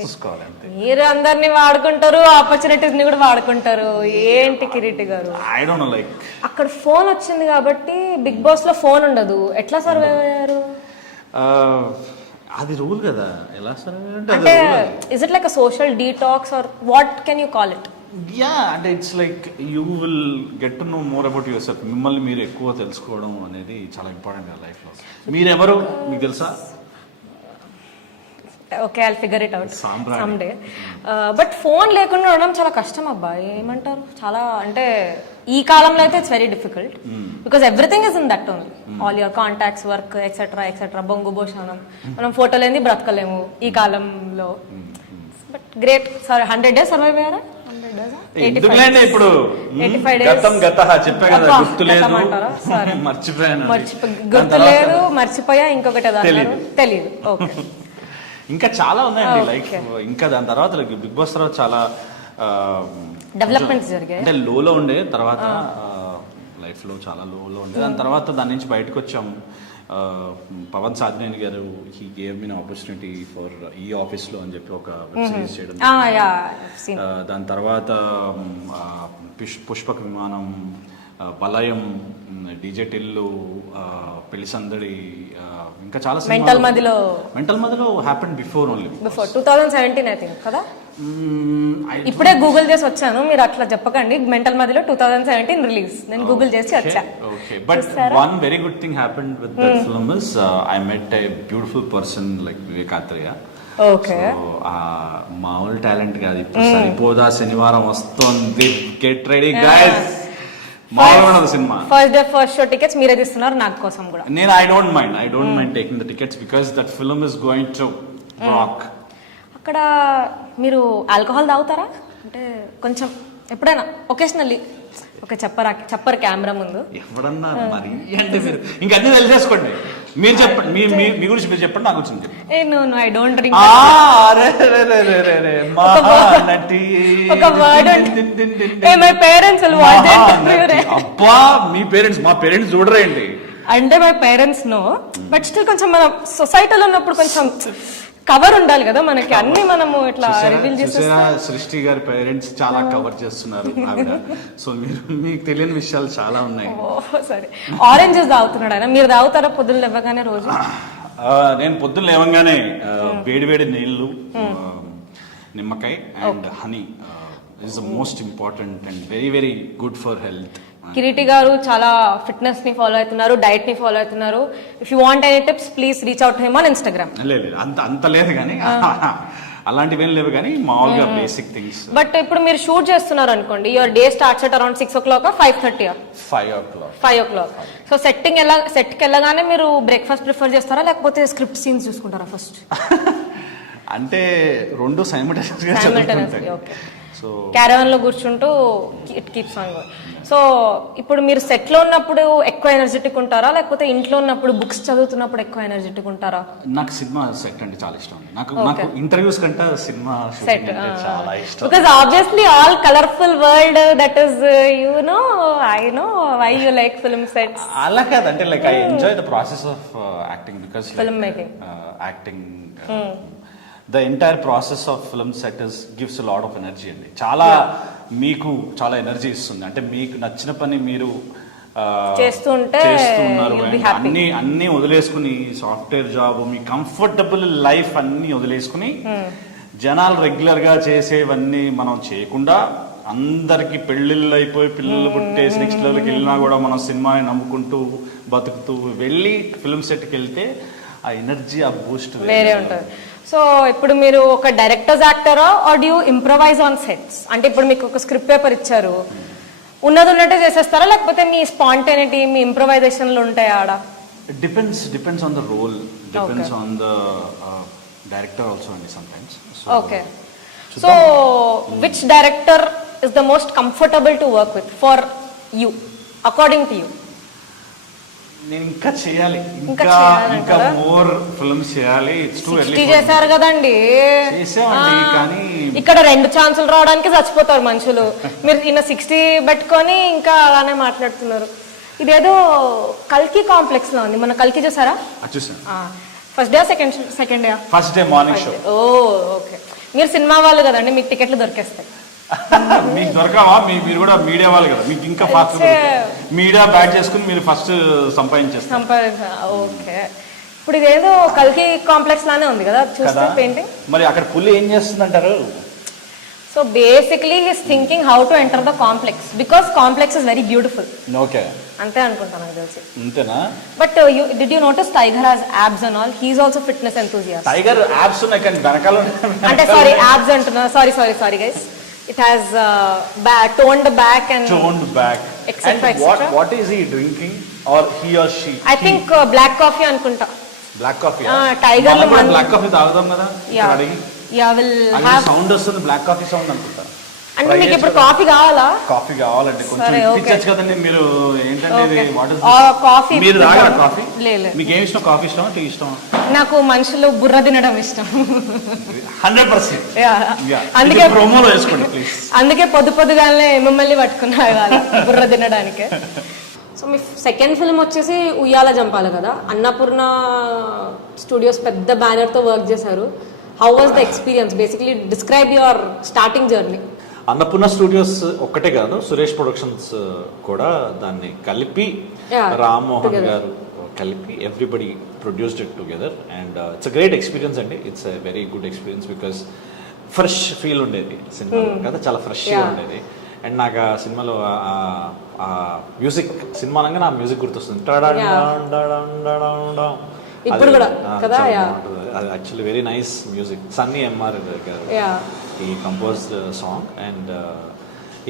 చూసుకోవాలి అంతే. మీరు అందరినీ వాడుకుంటారు, ఆపర్చునిటీస్ ని కూడా వాడుకుంటారు. ఏంటి కిరీటి గారు? ఐ డోంట్ నో, లైక్ అక్కడ ఫోన్ వచ్చింది కాబట్టి బిగ్ బాస్ లో ఫోన్ ఉండదు, ఎట్లా సర్వైవ్ అయ్యారు? అది రూల్ కదా, ఎలా సరే అంటే is it like a social detox or what can you call it? Yeah, అంటే it's like you will get to know more about yourself. మిమ్మల్ని మీరు ఎక్కువ తెలుసుకోవడం అనేది చాలా ఇంపార్టెంట్ కదా లైఫ్లో. మీరెవరు మీకు తెలుసా? Okay, I'll figure it out some day. But phone లేకుండా ఉండడం చాలా కష్టం అబ్బా, ఏమంటారు? చాలా అంటే ఈ కాలంలో అయితే it's very difficult because everything is in that only. All your contacts, work etcetera etcetera. బొంగు భోషణం, మనం ఫోటోలు ఏంది బ్రతకలేము ఈ కాలంలో. But great. 100 days సర్వైవ్ అయ్యారా? 100 days? ఎందుకంటే ఇప్పుడు 85 days గతం గత చెప్పా కదా, గుర్తులేదు, మర్చిపోయాను. గుర్తులేదు, మర్చిపోయా, ఇంకొకటి తెలీదు. ఓకే. ఇంకా చాలా ఉన్నాయండి లైఫ్. ఇంకా దాని తర్వాత బిగ్ బాస్ తర్వాత చాలా డెవలప్మెంట్స్ జరిగాయి. అంటే లోలో ఉండే తర్వాత లైఫ్ లో చాలా లోలో ఉండే, దాని తర్వాత దాని నుంచి బయటకు వచ్చాము. పవన్ సాధినేని గారు he gave me opportunity for ఈ ఆఫీస్ లో అని చెప్పి ఒక వెబ్ సిరీస్ చేయడం. దాని తర్వాత పుష్పక విమానం, వలయం, డీజే టిల్లు, పెళ్లి సందడి, ఇంకా చాలా మెంటల్ మదిలో హ్యాపెన్ బిఫోర్ 2017 ఐ థింక్ కదా. ఇప్పుడే గూగుల్ చేసి వచ్చాను, మీరు అట్లా చెప్పకండి. మెంటల్ మదిలో 2017 రిలీజ్, నేను గూగుల్ చేసి వచ్చా. Okay, but one very good thing happened with that film is I met a beautiful person like Vivek Athreya. Okay. So మామూలు టాలెంట్ కాదు, ఇప్పుడు సరిపోదా శనివారం వస్తుంది, గెట్ రెడీ గైస్. మామూలు సినిమా ఫస్ట్ షో టికెట్స్ మీరే తీస్తున్నారు నాకు కోసం కూడా. నేను I don't mind taking the tickets because that film is going to rock. అక్కడ మీరు ఆల్కహాల్ తాగుతారా? అంటే కొంచెం ఎప్పుడైనా ఒకేషనల్లీ. ఓకే, చెప్పరు కెమెరా ముందు. ఎవడన్నా మరి అంటే మీరు ఇంకా అన్ని తెలిసేసుకోండి. మీరు చెప్పండి, మీ గురించి మీరు చెప్పండి, నా గురించి చెప్పండి. No I don't drink. ఒక వర్డ్ మై పేరెంట్స్ అబ్బా, మీ పేరెంట్స్ మా పేరెంట్స్ చూడరేంటి అంటే my parents no, but still కొంచెం మనం సొసైటీలో ఉన్నప్పుడు కొంచెం కవర్ ఉండాలి కదా మనకి, అన్ని మనము ఇట్లా రివీల్ చేసేస్తాం. సృష్టి గారి పేరెంట్స్ చాలా కవర్ చేస్తున్నారు ఆవిడ. సో మీకు తెలియని విషయాలు చాలా ఉన్నాయి. సరే, ఆరెంజెస్ తాగుతున్నాడు ఆయన, మీరు తాగుతారా పొద్దున్న లేవగానే రోజు? నేను పొద్దున్న లేవగానే వేడి నీళ్లు, నిమ్మకాయ and honey is the most important and very very good for health. Kireeti గారు చాలా ఫిట్నెస్ ని ఫాలో అవుతున్నారు, డైట్ ని ఫాలో అవుతున్నారు. If you want any tips please reach out him on Instagram. లేదు అంత లేదు కానీ అలాంటివి ఏం లేవు కానీ మామూలుగా బేసిక్ థింగ్స్. బట్ ఇప్పుడు మీరు షూట్ చేస్తున్నారు అనుకోండి, your day starts at around 6 o'clock, 5:30? 5 o'clock. So సెట్కి వెళ్ళగానే మీరు బ్రేక్ఫాస్ట్ ప్రిఫర్ చేస్తారా లేకపోతే స్క్రిప్ట్ సీన్స్ చూసుకుంటారా ఫస్ట్? అంటే రెండు సైమల్టేనియస్గా. సో క్యారవాన్ లో కూర్చుంటూ it keeps on going. So ఇప్పుడు మీరు సెట్ లో ఉన్నప్పుడు ఎక్కువ ఎనర్జెటిక్ ఉంటారా లేకపోతే ఇంట్లో ఉన్నప్పుడు బుక్స్ చదువుతున్నప్పుడు ఎక్కువ ఎనర్జెటిక్ ఉంటారా? నాకు సినిమా సెట్ అంటే చాలా ఇష్టం. నాకు ఇంటర్వ్యూస్ కంటే సినిమా సెట్ చాలా ఇష్టం. Because obviously all colourful world that is I know why you like film sets. అలా కాదు, అంటే like I enjoy the process of acting because film making, acting, the entire process of film set gives lot of energy అండి. చాలా మీకు చాలా energy ఇస్తుంది. అంటే మీకు నచ్చిన పని మీరు చేస్తున్నారు, అన్ని వదిలేసుకుని సాఫ్ట్వేర్ జాబ్, మీ కంఫర్టబుల్ లైఫ్ అన్ని వదిలేసుకుని జనాలు రెగ్యులర్ గా చేసేవన్నీ మనం చేయకుండా అందరికి పెళ్లిళ్ళు అయిపోయి పిల్లలు పుట్టేసి నెక్స్ట్ లెవెల్కి వెళ్ళినా కూడా మనం సినిమాని నమ్ముకుంటూ బతుకుతూ వెళ్ళి ఫిల్మ్ సెట్కి వెళ్తే ఆ ఎనర్జీ ఆ బూస్ట్ వేరే ఉంటుంది. సో ఇప్పుడు మీరు ఒక డైరెక్టర్స్ యాక్టరా or do you improvise on sets? అంటే ఇప్పుడు మీకు ఒక స్క్రిప్ట్ పేపర్ ఇచ్చారు, ఉన్నది ఉన్నట్టే చేసేస్తారా, లేకపోతే మీ స్పాంటేనిటీ మీ ఇంప్రవైజేషన్లు ఉంటాయా ఆడ? Depends on the role, depends on the director also అండి sometimes. Okay. So which director is the most comfortable to work with for you according to you? నేను ఇంకా చేయాలి, ఇంకా మోర్ ఫిల్మ్స్ చేయాలి. It's too early. చేశారు కదండి, చేసామండి, కానీ ఇక్కడ 2 ఛాన్సులు రావడానికి చచ్చిపోతారు మనుషులు. మీరు ఈయన 60 పెట్టుకొని ఇంకా అలానే మాట్లాడుతున్నారు. ఇదేదో కల్కి కాంప్లెక్స్ లో ఉంది. మన కల్కి చూసారా? చూసాను. First day second day? First day morning show. Oh okay. మీరు సినిమా వాళ్ళు కదండి, మీకు టికెట్లు దొరికేస్తాయి. మీకు దొరకవా? మీరు కూడా మీడియా వాళ్ళు కదా, మీకు ఇంకా ఫాస్ట్ మీడియా బ్యాట్ చేసుకుని మీరు ఫస్ట్ సంపాదించేస్తారు. ఓకే. ఇప్పుడు ఇదేదో కల్కి కాంప్లెక్స్ లానే ఉంది కదా చూస్తే పెయింటింగ్. మరి అక్కడ పులి ఏం చేస్తుందంటారు? So basically he's thinking how to enter the complex because complex is very beautiful. Okay, అంతే అనుకుంటాను నాకు తెలిసి. అంతేనా? But did you notice tiger has abs and all? He's also fitness enthusiast. Tiger abs ఉన్నాయి కానీ వెనకాల అంటే సారీ యాబ్స్ అంటున్నా, sorry guys. It has toned back and etc. What is he drinking or he or she? I think black coffee anukunta. Black coffee. Tiger lo black coffee తాగుదాం కదా. Yeah, will have sound వస్తుంది, black coffee sound అనుకుంటా. అంటే మీకు ఇప్పుడు coffee కావాలా? Coffee కావాలంటే కొంచెం ఇప్పించచ్చు కదండి మీరు. ఏంటంటే ఇది వాట్ ఇస్ కాఫీ? మీరు తాగరా కాఫీ? లేదు. మీకు ఏం ఇష్టం? కాఫీ ఇష్టమా, టీ ఇష్టమా? నాకు మనుషులు బుర్ర తినడం ఇష్టం. 100%. అందుకే ప్రోమోలో వేసుకోండి ప్లీజ్. అందుకే పొద్దుగానే మిమ్మల్ని పట్టుకున్నా ఇవాళ బుర్ర తినడానికి. సో మీ సెకండ్ ఫిల్మ్ వచ్చేసి ఉయ్యాల జంపాల కదా, అన్నపూర్ణ స్టూడియోస్ పెద్ద బ్యానర్ తో వర్క్ చేశారు. How was the experience? Basically describe your starting journey. Annapurna studios ఒక్కటే కాదు, సురేష్ ప్రొడక్షన్స్ కూడా దాన్ని కలిపి, రామ్మోహన్ గారు కలిపి, everybody produced it together and it's a great experience అండి. It's a very good experience because fresh feel ఉండేది సినిమా కదా, చాలా ఫ్రెష్గా ఉండేది. అండ్ నాకు ఆ సినిమాలో మ్యూజిక్, సినిమా అనగా నా మ్యూజిక్ గుర్తొస్తుంది. ఇప్పుడు కూడా కదా, అది actually very nice music. Sunny MR గారు ఈ composed song and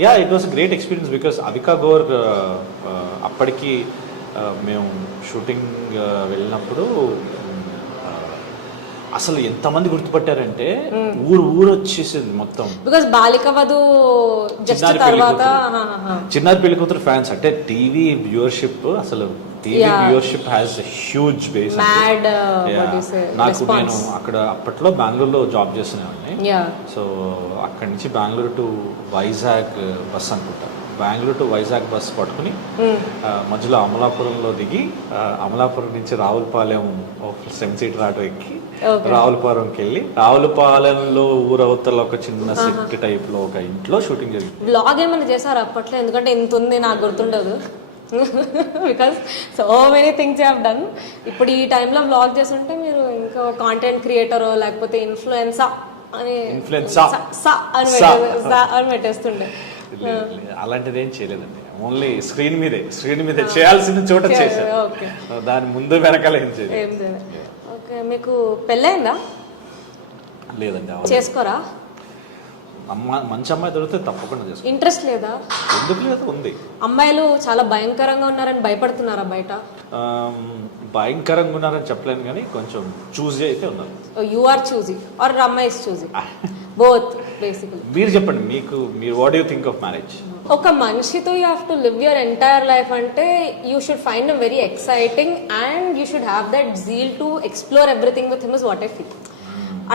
yeah it was great experience because Avika Gor అప్పటికి మేము షూటింగ్ వెళ్ళినప్పుడు అసలు ఎంతమంది గుర్తుపట్టారంటే ఊరు వచ్చేసింది మొత్తం. బికాస్ బాలిక వధు చిన్నారి పెళ్లి కూతురు ఫ్యాన్స్ అంటే టీవీ వ్యూవర్షిప్, అసలు TV viewership has huge base. నాకు నేను అక్కడ అప్పట్లో బెంగళూరులో జాబ్ చేస్తున్నాను. సో అక్కడి నుంచి బెంగళూరు టు వైజాగ్ బస్ అనుకుంటా, బెంగళూరు టు వైజాగ్ బస్ పట్టుకుని మధ్యలో అమలాపురంలో దిగి అమలాపురం నుంచి రావులపాలెం 7 సీటర్ ఆటో ఎక్కి రావులపాలెంకి వెళ్ళి రావులపాలెంలో ఊరవతల ఒక చిన్న సెట్ టైప్ లో ఒక ఇంట్లో షూటింగ్ జరిగింది. బ్లాగ్ ఏమైనా చేశారు అప్పట్లో? ఎందుకంటే ఇంత ఉంది నాకు గుర్తుండదు. Because so many things have done. ఇప్పుడు ఈ టైంలో బ్లాగ్ చేస్తుంటే మీరు ఇంకా కాంటెంట్ క్రియేటర్ లేకపోతే ఇన్ఫ్లుయెన్సా అని పెట్టేస్తుండే. అలాంటిది ఏం చేయలేదండి, ఓన్లీ స్క్రీన్ మీదే చేయాల్సిన చోట చేశాను, దాని ముందు వెనకాల ఏం చేయలేదు. ఓకే. మీకు పెళ్ళైందా? లేదండి. చేసుకోరా? మంచి అమ్మాయి దొరికితే తప్పకుండా చేసుకో. ఇంట్రెస్ట్ లేదా? ఎందుకు లేదు, ఉంది. అమ్మాయిలు చాలా భయంకరంగా ఉన్నారని భయపడుతున్నారా బయట? భయంకరంగా ఉన్నారని చెప్పలేను కానీ కొంచెం చూజీ అయితే ఉన్నారు. యు ఆర్ చూజీ ఆర్ అమ్మాయి ఇస్ చూజీ? Both basically. మీరు చెప్పండి, మీరు what do you think of marriage? ఒక మనిషితో you have to live your entire life అంటే you should find him very exciting and you should have that zeal to explore everything with him is what I feel.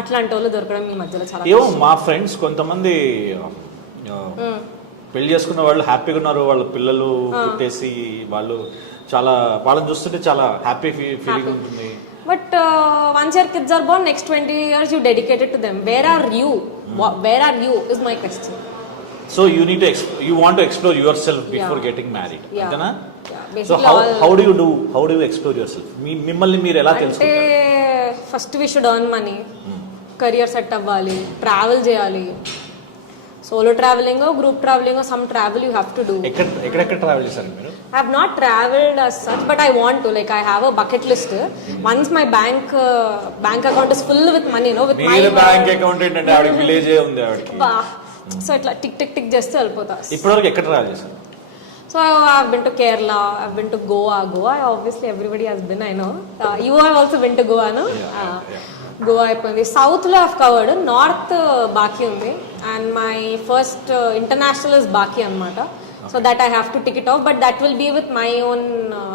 అట్లాంటి వాళ్ళు దొరకడం మీ మధ్యలో చాలా. ఏమో మా ఫ్రెండ్స్ కొంతమంది పెళ్లి చేసుకున్న వాళ్ళు హ్యాపీగా ఉన్నారు, వాళ్ళ పిల్లలు పుట్టేసి వాళ్ళని చూస్తుంటే చాలా హ్యాపీ ఫీలింగ్ ఉంటుంది. But once your kids are born, next 20 years you dedicated to them. Where are you is my question. So you want to explore yourself before getting married. అంతేనా? So how do you explore yourself? మిమ్మల్ని మీరు ఎలా తెలుసుకుంటారు? First we should earn money. Career set అవ్వాలి, travel చేయాలి. Solo travelling, group travelling, some travel you have to do. ఎక్కడెక్కడ travel చేశారు మీరు? I have not travelled as such, but I want to. Like I have a bucket list. Once my bank account is full with money, with my bank account ఏంటంటే ఆవిడకి విలేజే ఉంది ఆవిడకి. So ఇట్లా tick tick tick చేస్తే వెళ్ళిపోతా. ఇప్పటివరకు ఎక్కడ ట్రావెల్ చేశారు? So I've been to Kerala, I've been to Goa. Obviously everybody has been, I know. You have also been to Goa, no? Goa అయిపోయింది. సౌత్ లో I've covered, నార్త్ బాకీ ఉంది, and my first international is బాకీ అన్నమాట. So that I have to tick it off, but that will be with my own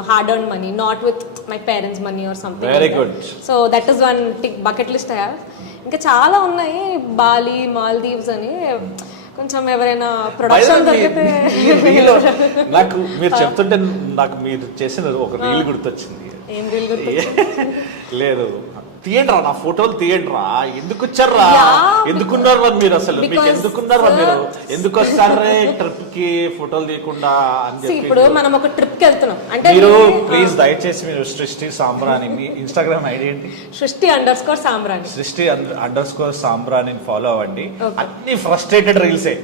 hard-earned money, not with my parents' money or something. Very like good. That. So that is one bucket list I have. ఇంకా చాలా ఉన్నాయి, Bali, Maldives అని. కొంచెం ఎవరైనా production దొరికితే. నాకు మీరు చెప్తుంటే నాకు మీరు చేసిన ఒక రీల్ గుర్తొచ్చింది. ఏం రీల్ గుర్తు? లేదు, తీయండి రా, నా ఫోటోలు తీయండి రా, ఎందుకు వచ్చారా, ఎందుకున్నారా మీరు, అసలు మీకు ఎందుకున్నారా మీరు, ఎందుకు వస్తారే ట్రిప్ కి ఫోటోలు తీయకుండా అని చెప్పి. ఇప్పుడు మనం ఒక ట్రిప్ కి వెళ్తున్నాం అంటే మీరు ప్లీజ్ దయచేసి మీరు సృష్టి సాంబ్రాణి, మీ ఇన్స్టాగ్రామ్ ఐడి ఏంటి? సృష్టి_సాంబ్రాణి. సృష్టి_సాంబ్రాణి ఫాలో అవ్వండి. అన్ని ఫ్రస్ట్రేటెడ్ రీల్సే.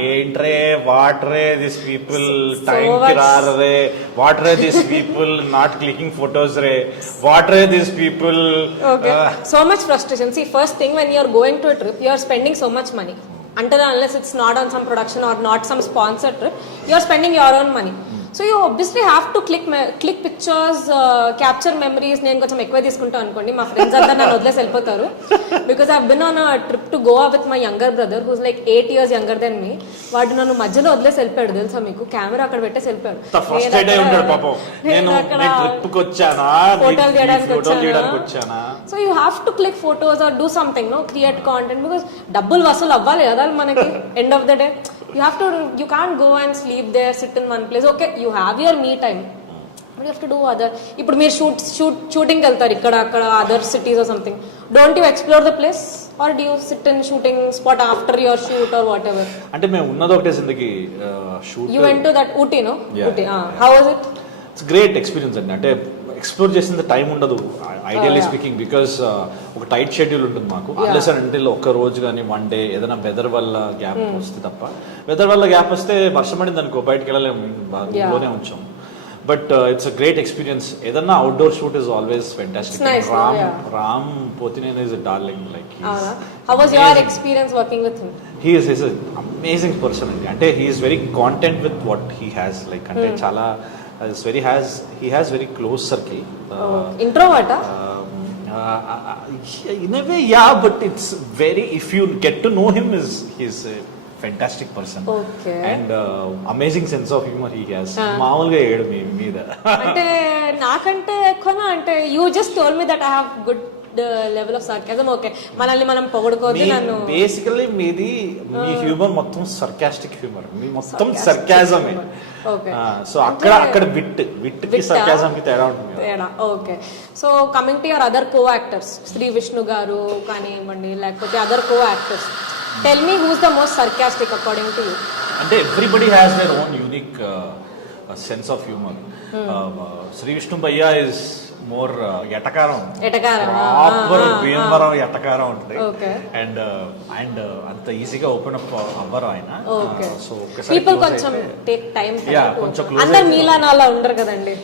ఏంట్రే వాటరే దిస్ పీపుల్ టైం కి రారే, what are this people not clicking photos రే, what are this people. So much frustration. See, first thing, when you are going to a trip, you are spending so much money. Until unless it's not on some production or not some sponsored trip, you are spending your own money. So you obviously have to click pictures, capture memories. నేను కొంచెం ఎక్కువ తీసుకుంటాను అనుకోండి, మా friends అంతా నన్ను వదిలేసి వెళ్ళిపోతారు. Because I been on a trip to Goa with my younger brother who's like 8 years younger than me. వాడు నన్ను మధ్యలో వదిలేసి వెళ్ళిపోయాడు తెలుసా మీకు, కెమెరా అక్కడ పెట్టేసి వెళ్ళిపోయాడు. So you have to click photos or do something, no, create content, because డబ్బులు వసూలు అవ్వాలి కదా మనకి. End of the day you can't go and sleep there, sit in one place. Okay, you have your me time, but you have to do other. ఇప్పుడు మీరు shooting వెళ్తారు ఇక్కడ అక్కడ other cities or something, don't you explore the place or do you sit in shooting spot after your shoot or whatever? అంటే మేము ఉన్నది ఒకటే Zindagi shoot. You went to that Ooty, no? Ooty, how was it? It's great experience అండి. అంటే explore చేసిన time ఉండదు ideally speaking, because ఒక tight schedule ఉంటుంది మాకు. అన్లెస్ అంటే ఒక్క రోజు కానీ వన్ డే ఏదైనా వెదర్ వల్ల గ్యాప్ వస్తే తప్ప. వెదర్ వల్ల గ్యాప్ వస్తే వర్షం పడింది అనుకో బయటకు వెళ్ళలేము, ఇంట్లోనే ఉంచాం. But it's a great experience. ఏదన్నా outdoor shoot is always fantastic. Ram Pothineni is darling. Like how was your experience working with him? He is amazing person అండి. అంటే he is very content with what he has. Like అంటే చాలా he has very close circle. Introvert? In a way, yeah, but it's very, if you get to know him, he's a fantastic person. Okay. And amazing sense of humor he has. మామూలుగా ఏడు మీద అంటే నాకంటే ఎక్కువనా? అంటే you just told me that I have good level of sarcasm. Okay, మనల్ని మనం పొగడుకోవద్దు. నన్ను బేసికల్లీ మీ హ్యూమర్ మొత్తం సర్కాస్టిక్ హ్యూమర్, మీ మొత్తం సర్కాజమే. సో అక్కడ విట్ కి సర్కాజం కి తేడా ఉంటుంది. Okay, so coming to your other co actors, Sri Vishnu గారు కానివ్వండి లేకపోతే other co actors, tell me who's the most sarcastic according to you? అంటే everybody has their own unique sense of humour. Sri Vishnu భయ్యా ఇస్ మోర్ ఎటకారం, proper Bhimavaram ఎటకారం ఉంటుంది. And అంత ఈజీగా ఓపెన్ అప్ అవ్వరు ఆయన. సో పీపుల్ కొంచెం టేక్ టైం. అందరు మీలానా అలా ఉండరు కదండి.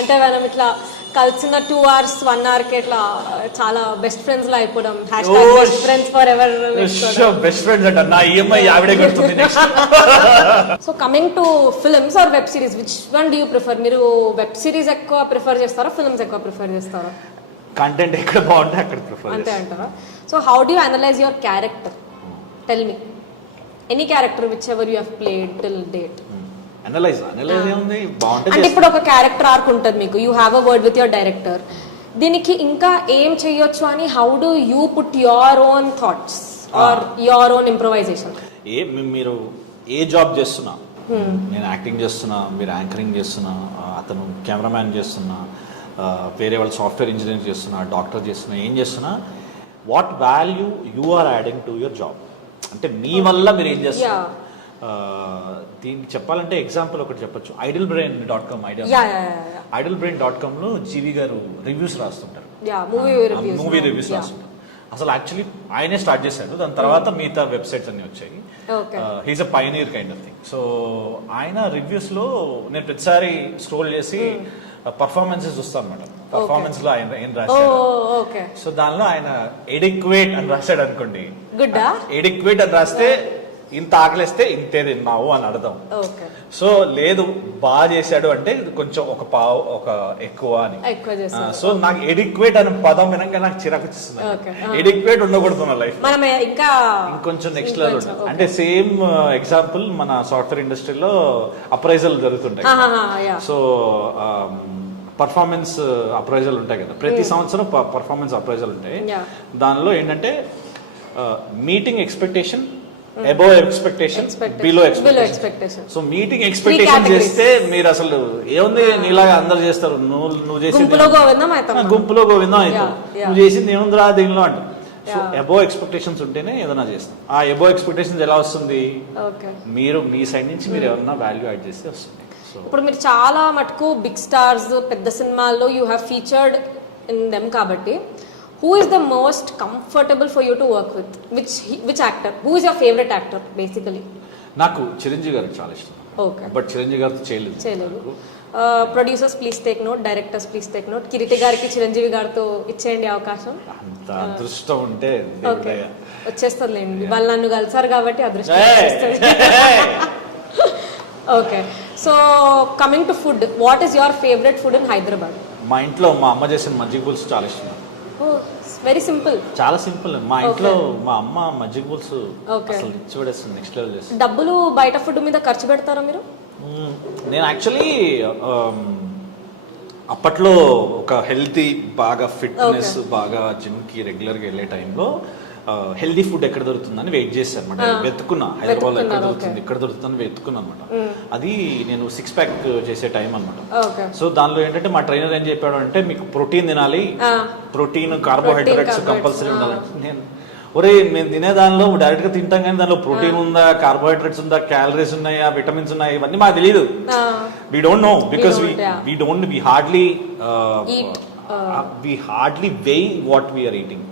అంటే మనం ఇట్లా కలిసిన 2 hours 1 hour కి ఇట్లా చాలా బెస్ట్ ఫ్రెండ్స్ లా అయిపోవడం. Best friends for ever. Best friends అంట నా ఈఎంఐ ఆవిడే కడుతుంది next. So coming to films are web series, which one do you prefer? మీరు వెబ్ సిరీస్ ఎక్కువ ప్రిఫర్ చేస్తారా, ఫిల్మ్స్ ఎక్కువ ప్రిఫర్ చేస్తారా? కంటెంట్ ఎక్కడ బాగుంటే అక్కడ ప్రిఫర్ అంతే అంటారా? So how do you analyse your character? Tell me any character which ever you have played till date. Analyse ఏముంది, బాగుంటుంది. అంటే ఇప్పుడు ఒక క్యారెక్టర్ ఆర్క్ ఉంటుంది మీకు, you have a word with your director, దీనికి ఇంకా ఏం చేయొచ్చు అని how do you put your own thoughts or your own improvisation? మీరు ఏ జాబ్ చేస్తున్నా, నేను యాక్టింగ్ చేస్తున్నా, మీరు యాంకరింగ్ చేస్తున్నా, అతను కెమెరామ్యాన్ చేస్తున్నా, వేరే వాళ్ళు సాఫ్ట్వేర్ ఇంజనీర్ చేస్తున్నా, డాక్టర్ చేస్తున్నా, ఏం చేస్తున్నా, what value you are adding to your job. అంటే మీ వల్ల మీరు ఏం చేస్తున్నారు. దీనికి చెప్పాలంటే ఎగ్జాంపుల్ ఒకటి చెప్పొచ్చు. idlebrain.com idlebrain.com లో జీవి గారు రివ్యూస్ రాస్తుంటారు, మూవీ రివ్యూస్ రాస్తుంటారు. అసలు యాక్చువల్లీ ఆయనే స్టార్ట్ చేశాడు, దాని తర్వాత మిగతా వెబ్సైట్స్ అన్ని వచ్చాయి. Okay he's a pioneer kind of thing. So ఆయన రివ్యూస్ లో నేను ప్రతిసారి స్క్రోల్ చేసి పర్ఫార్మెన్సెస్ చూస్తాను అనమాట. పర్ఫార్మెన్స్ లో ఆయన ఏం రాశాడు, ఓకే సో దానిలో ఆయన ఎడిక్వేట్ అని రాశాడు అనుకోండి. గుడ్డా ఎడిక్వేట్ అని రాస్తే ఇంత ఆకలిస్తే ఇంతే తిన్నావు అని అర్థం. ఓకే సో లేదు బాగా చేశాడు అంటే కొంచెం ఒక పావు ఒక ఎక్కువ అని. ఎక్కువ చేస్తాం. సో నాకు ఎడిక్వేట్ అనే పదం వినంగా నాకు చిరాకు వచ్చిస్తుంది. Okay. ఎడిక్వేట్ ఉండకూడదు నా లైఫ్, మనం ఇంకా ఇంకొంచెం నెక్స్ట్ లెవెల్ ఉంటుంది. అంటే సేమ్ ఎగ్జాంపుల్ మన సాఫ్ట్వేర్ ఇండస్ట్రీలో అప్రైజల్ జరుగుతుంటాయి. సో పర్ఫార్మెన్స్ అప్రైజల్ ఉంటాయి కదా, ప్రతి సంవత్సరం పర్ఫార్మెన్స్ అప్రైజల్ ఉంటాయి. దానిలో ఏంటంటే meeting expectation, above expectation, below expectation. So meeting expectation చేస్తే మీరు అసలు ఏముంది నీలాగా అందరు చేస్తారు, నువ్వు చేసింది గుంపులో గోవిందం అవుతావు, నువ్వు చేసింది ఏముందిరా దీనిలో అంట. సో అబోవ్ ఎక్స్పెక్టేషన్స్ ఉంటేనే ఏదైనా చేస్తాం. ఆ అబోవ్ ఎక్స్పెక్టేషన్స్ ఎలా వస్తుంది, మీరు మీ సైడ్ నుంచి మీరు ఏమన్నా వాల్యూ యాడ్ చేస్తే వస్తుంది. ఇప్పుడు మీరు చాలా మటుకు బిగ్ స్టార్స్ పెద్ద సినిమాల్లో you have featured in them కాబట్టి who is the most comfortable for you to work with? Which actor? Who is your favorite actor basically? నాకు చిరంజీవి గారు చాలా ఇష్టం. ఓకే బట్ చిరంజీవి గారితో చేయలేదు. Producers please take note, directors please take note. Kireeti గారికి చిరంజీవి గారితో ఇచ్చేయండి అవకాశం. అంత అదృష్టం ఉంటే ఓకే వచ్చేస్తుందిలేండి, వాళ్ళు నన్ను కలిసారు కాబట్టి అదృష్టం వచ్చేస్తుంది. Okay so coming to food, what is your favourite food in Hyderabad? మా ఇంట్లో మా అమ్మ చేసిన మజ్జిగ పులుసు చాలా ఇష్టం. వెరీ సింపుల్, చాలా సింపుల్. మా ఇంట్లో మా అమ్మ మజ్జిగ పులుసు అసలు ఇచ్చి పడేస్తుంది, నెక్స్ట్ లెవెల్ చేస్తుంది. డబ్బులు బయట ఫుడ్ మీద ఖర్చు పెడతారా మీరు? నేను యాక్చువల్లీ అప్పట్లో ఒక హెల్తీ బాగా ఫిట్నెస్ బాగా జిమ్ కి రెగ్యులర్ గా వెళ్ళే టైంలో హెల్దీ ఫుడ్ ఎక్కడ దొరుకుతుందని వెయిట్ చేశాను అనమాట. వెతుకున్నా హైదరాబాద్ లో ఎక్కడ దొరుకుతుందని వెతుకున్నా అనమాట. అది నేను 6 ప్యాక్ చేసే టైం అనమాట. సో దానిలో ఏంటంటే మా ట్రైనర్ ఏం చెప్పాడు అంటే మీకు ప్రోటీన్ తినాలి, ప్రోటీన్ కార్బోహైడ్రేట్స్ కంపల్సరీ ఉండాలంటే నేను మేము తినే దానిలో డైరెక్ట్ గా తింటాం కానీ దానిలో ప్రోటీన్ ఉందా, కార్బోహైడ్రేట్స్ ఉందా, క్యాలరీస్ ఉన్నాయా, విటమిన్స్ ఉన్నాయా, ఇవన్నీ మాకు తెలియదు. We don't know because we hardly weigh what we are eating.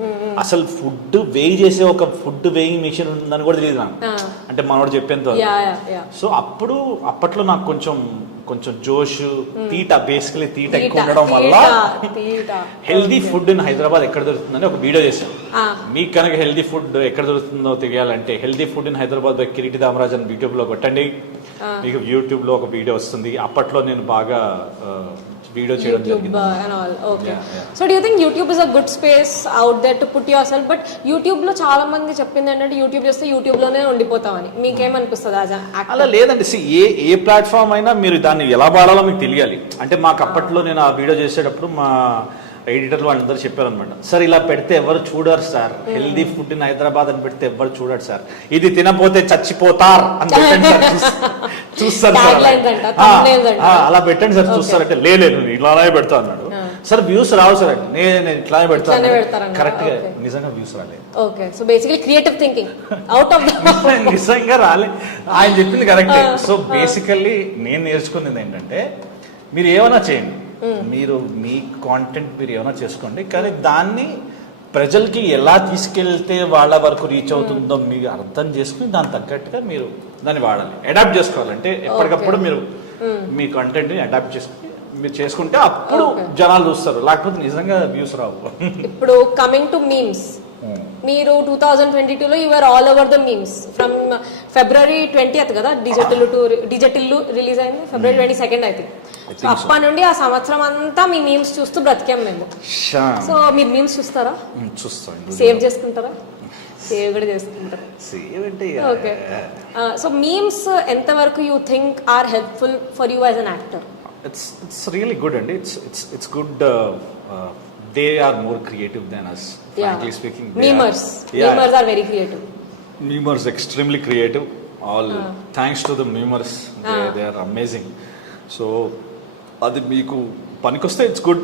అసలు ఫుడ్ వెయ్ చేసే ఒక ఫుడ్ వెయింగ్ మిషన్ ఉందని కూడా తెలియదు నాకు, అంటే మనోడు చెప్పేంత. సో అప్పట్లో నాకు కొంచెం జోష్, తీట, బేసికలీ తీట ఎక్కువ ఉండడం వల్ల హెల్దీ ఫుడ్ ఇన్ హైదరాబాద్ ఎక్కడ దొరుకుతుందని ఒక వీడియో చేశాను. మీకు కనుక హెల్దీ ఫుడ్ ఎక్కడ దొరుకుతుందో తెలియాలంటే healthy food in Hyderabad by Kireeti Damaraj అని యూట్యూబ్ లో కొట్టండి, మీకు యూట్యూబ్ లో ఒక వీడియో వస్తుంది. అప్పట్లో నేను బాగా వీడియో చేయడం జరిగింది. So do you think YouTube is a good space out there to put yourself? బట్ యూట్యూబ్ లో చాలా మంది చెప్పింది ఏంటంటే యూట్యూబ్ చేస్తే యూట్యూబ్ లోనే ఉండిపోతామని. మీకేమనిపిస్తుంది? అలా లేదండి. ఏ ప్లాట్ఫామ్ అయినా మీరు దాన్ని ఎలా వాడాలో మీకు తెలియాలి. అంటే మాకు అప్పట్లో నేను ఆ వీడియో చేసేటప్పుడు మా ఎడిటర్లు వాళ్ళందరూ చెప్పారనమాట, సార్ ఇలా పెడితే ఎవరు చూడరు sir, healthy food in Hyderabad అని పెడితే ఎవరు చూడరు సార్, ఇది తినపోతే చచ్చిపోతారు అని పెట్టండి సార్, చూస్తారు సార్, అలా పెట్టండి సార్ చూస్తారు అంటే లేదు ఇలానే పెడతా అన్నాడు. సార్ వ్యూస్ రావు సార్ అంటే నేను ఇట్లానే పెడతాను. కరెక్ట్ గా నిజంగా వ్యూస్ రాలేదు. Okay so basically creative thinking out of నిజంగా రాలేదు. ఆయన చెప్పింది కరెక్ట్. సో బేసికల్లీ నేను నేర్చుకున్నది ఏంటంటే మీరు ఏమైనా చేయండి, మీరు మీ కాంటెంట్ మీరు ఏమైనా చేసుకోండి, కానీ దాన్ని ప్రజలకి ఎలా తీసుకెళ్తే వాళ్ళ వరకు రీచ్ అవుతుందో మీరు అర్థం చేసుకుని దాని తగ్గట్టుగా మీరు దాన్ని వాడాలి, అడాప్ట్ చేసుకోవాలంటే ఎప్పటికప్పుడు మీరు మీ కంటెంట్ ని అడాప్ట్ చేసుకుని మీరు చేసుకుంటే అప్పుడు జనాలు చూస్తారు, లేకపోతే నిజంగా వ్యూస్ రావు. ఇప్పుడు కమింగ్ టు మీమ్స్, మీరు 2022లో you are all over the memes from February 20th కదా డిజిటల్ రిలీజ్ అయింది, February 22nd I think. So అప్పటి నుండి ఆ సంవత్సరం అంతా మీ మీమ్స్ చూస్తూ బ్రతికాం మేము. సో మీరు మీమ్స్ చూస్తారా? చూస్తాను. సేవ్ చేసుకుంటారా? సేవ్ కూడా చేసుకుంటారా? ఓకే సో మీమ్స్ ఎంత వరకు you think are helpful for you as an actor? It's really good and it's good. They are more creative than us, frankly speaking. Memers are very creative. Memers extremely creative. All thanks to the memers. They are amazing. So అది మీకు పనికొస్తే it's good.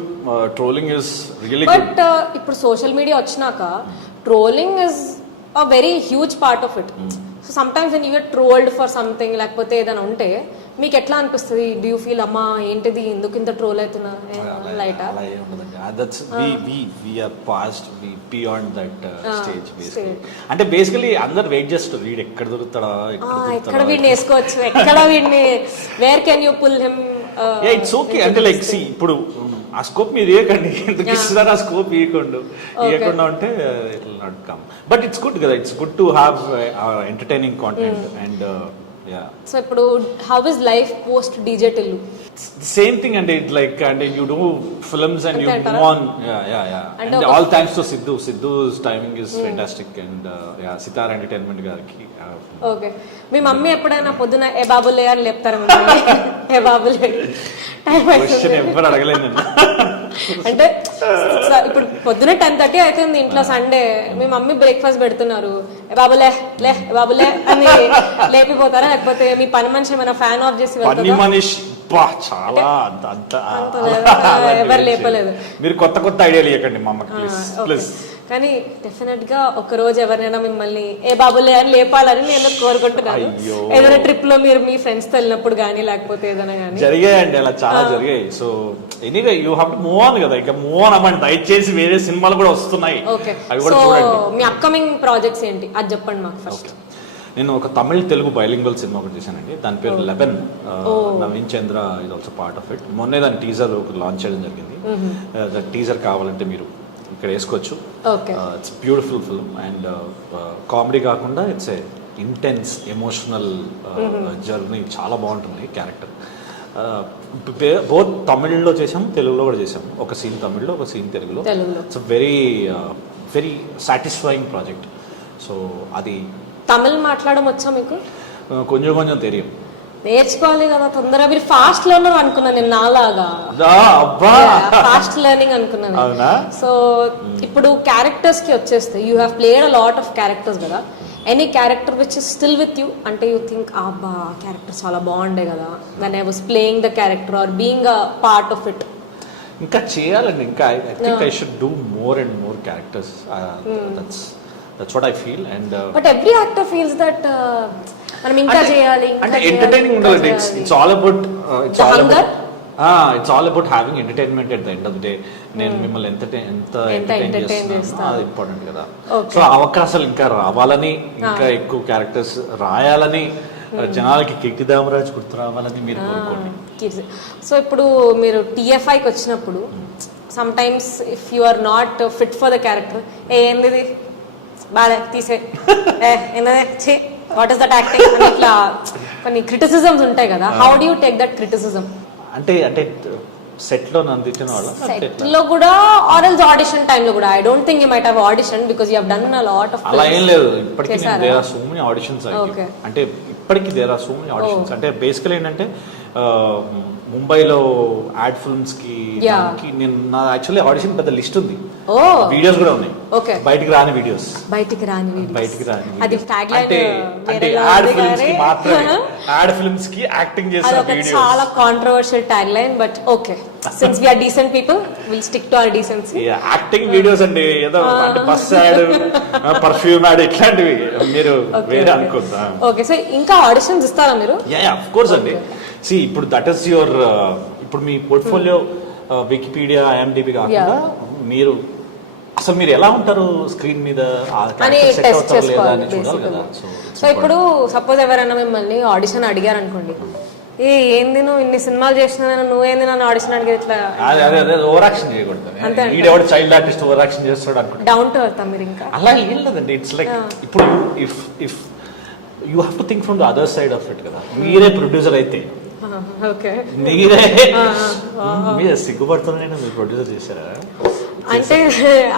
Trolling is really good. But ఇప్పుడు social media వచ్చినాక trolling is a very huge part of it. So sometimes when you get trolled for something లేకపోతే ఏదైనా ఉంటే మీకు ఎట్లా అనిపిస్తుంది? డూ యూ ఫీల్ అమ్మా ఏంటిది ఎందుకు ఇంత ట్రోల్ అవుతున్నా లైట్? అలా ఏం ఉండదండి. That's we are past we beyond that stage basically. అంటే బేసికలీ అందరు వెయిట్ చేస్తారు వీడు ఎక్కడ దొరుకుతాడా ఎక్కడ వీడిని వేసుకోవచ్చు, ఎక్కడ వీడిని where can you pull him. It's okay. అంటే లైక్ సి ఇప్పుడు ఆ స్కోప్ మీరు ఇవ్వకండి, ఎందుకు ఇస్తున్నారు ఆ స్కోప్ ఇవ్వకుండా ఉంటే it will not come. But it's good కదా, it's good to have entertaining content and so ఇప్పుడు how is life post DJ Tillu? Same thing అండి. ఇట్ లైక్ అంటే you do films and you move on. And all thanks to Siddhu's timing is fantastic and Sithara entertainment గారికి. Okay, మీ mummy ఎప్పుడైనా పొద్దున ఏ బాబులే అని లేపుతారా? ఏ బాబులే question ఎవరు అడగలేదు. అంటే ఇప్పుడు పొద్దున 10:30 అవుతుంది ఇంట్లో, సండే. మీ మమ్మీ బ్రేక్ఫాస్ట్ పెడుతున్నారు, ఏ బాబులే లే బాబులే అని లేపిపోతారా? లేకపోతే మీ పని మనిషి ఏమైనా ఫ్యాన్ ఆఫ్ చేసి పని మనిషి చాలా ఎవరు లేపలేదు. మీరు కొత్త ఐడియాలు ఇవ్వకండి మా అమ్మకి ప్లీజ్. కానీ డెఫినెట్ గా ఒక రోజు ఎవరైనా మిమ్మల్ని ఏ బాబులే అని లేపాలని నేను కోరుకుంటున్నాను. ఏదైనా ట్రిప్ లో మీరు మీ ఫ్రెండ్స్ తో వెళ్ళినప్పుడు గానీ లేకపోతే ఏదైనా గానీ జరిగాయండి, అలా చాలా జరిగాయి. So anyway you have to move on కదా, ఇక మూవ్ ఆన్ అవ్వండి. దయచేసి వేరే సినిమాలు కూడా వస్తున్నాయి, అవి కూడా చూడండి. మీ అప్కమింగ్ ప్రాజెక్ట్స్ ఏంటి అది చెప్పండి మాకు ఫస్ట్. నేను ఒక తమిళ తెలుగు బైలింగ్వల్ సినిమా ఒకటి చేశానండి, దాని పేరు 11. Naveen Chandra is also part of it. మొన్నే దాని టీజర్ లాంచ్ చేయడం జరిగింది. టీజర్ కావాలంటే మీరు ఇక్కడ వేసుకోవచ్చు. It's beautiful film and comedy కాకుండా it's a intense emotional journey. చాలా బాగుంటుంది క్యారెక్టర్. బోత్ తమిళ్లో చేసాం, తెలుగులో కూడా చేసాం. ఒక సీన్ తమిళ్లో, ఒక సీన్ తెలుగులో. It's very very satisfying project. So అది తమిళ్ మాట్లాడడం వచ్చా మీకు? కొంచెం తెలియం. నేర్చుకోవాలి కదా తొందరగా. మీరు ఫాస్ట్ లెర్నర్ అనుకున్నాను నేను, నాలాగా ఫాస్ట్ లెర్నింగ్ అనుకున్నాను. సో ఇప్పుడు క్యారెక్టర్స్ కి వచ్చేస్తే you have played a lot of characters కదా. Any character which is still with you అంటే యూ థింక్ అబ్బా క్యారెక్టర్ చాలా బాగుండే కదా when I was playing the character or being a part of it? ఇంకా చేయాలండి, ఇంకా I think I should do more and more characters. That's what I feel. And but every actor feels that మనం ఇంకా చేయాలి. అంటే entertaining ఉండాలి. It's all about it's all about having entertainment at the end of the day. నేను మిమ్మల్ని ఎంత entertain చేస్తాను, అది ఇంపార్టెంట్ కదా. సో అవకాశాలు ఇంకా రావాలని, ఇంకా ఎక్కువ క్యారెక్టర్స్ రాయాలని, జనాలకి కిట్టి దామరాజ్ గుర్తు రావాలని మీరు కోరుకోండి. సో ఇప్పుడు మీరు TFIకి వచ్చినప్పుడు sometimes if you are not fit for the character, ఏంది బాగా తీసే ఏంటది వాట్ ఇస్ దట్ యాక్టింగ్ అని ఇట్లా కొన్ని క్రిటిసిజమ్స్ ఉంటాయి కదా. How do you take that criticism? అంటే సెట్ లో నన్ను తిట్టిన వాళ్ళ సెట్ లో కూడా ఆర్ ఎల్స్ ఆడిషన్ టైం లో కూడా? I don't think you might have audition because you have done a lot of. అలా ఏం లేదు, ఇప్పటికీ there are so many auditions. అంటే ఇప్పటికీ there are so many auditions. అంటే బేసికల్ ఏంటంటే ముంబైలో యాడ్ ఫిల్మ్స్ కి నేను నా యాక్చువల్లీ ఆడిషన్ పెద్ద లిస్ట్ ఉంది, వీడియోస్ కూడా ఉన్నాయి. బయటికి రాని వీడియోస్ అది అంటే యాడ్ ఫిల్మ్స్ కి మాత్రమే, యాడ్ ఫిల్మ్స్ కి యాక్టింగ్ చేసే వీడియోస్. చాలా controversial tag line but okay, since we are decent people will stick to our decency. Acting videos అండి, ఏదో అంటే బస్ యాడ్, పర్ఫ్యూమ్ యాడ్ ఇట్లాంటివి మీరు వేరే అనుకుంటా. ఓకే, సో ఇంకా ఆడిషన్స్ ఇస్తారా మీరు? యా ఆఫ్ కోర్స్ అండి. సి ఇప్పుడు దట్ ఈస్ యువర్, ఇప్పుడు మీ పోర్ట్ఫోలియో వికీపీడియా, IMDb కాకుండా మీరు అసలు మీరు ఎలా ఉంటారు స్క్రీన్ మీద చూడాలి కదా. సో ఇప్పుడు సపోజ్ ఎవరైనా మిమ్మల్ని ఆడిషన్ అడిగారు అనుకోండి, ఏంది నువ్వు ఇన్ని సినిమాలు చేసినా నువ్వేంది నన్ను ఆడిషన్ అడిగే ఇట్లా ఓవర్ యాక్షన్ చేయకూడదు. వీడెవడు చైల్డ్ ఆర్టిస్ట్ ఓవర్ యాక్షన్ చేస్తాడు అనుకుంటా. డౌన్ టు ఎర్త్ మీరు ఇంకా అలా ఏం లేదండి. ఇట్స్ లైక్ ఇప్పుడు if you have to think from the other side of it కదా. మీరే ప్రొడ్యూసర్ అయితే మీరే సిగ్గుపడుతున్నాయి, మీరు ప్రొడ్యూసర్ చేశారా అంటే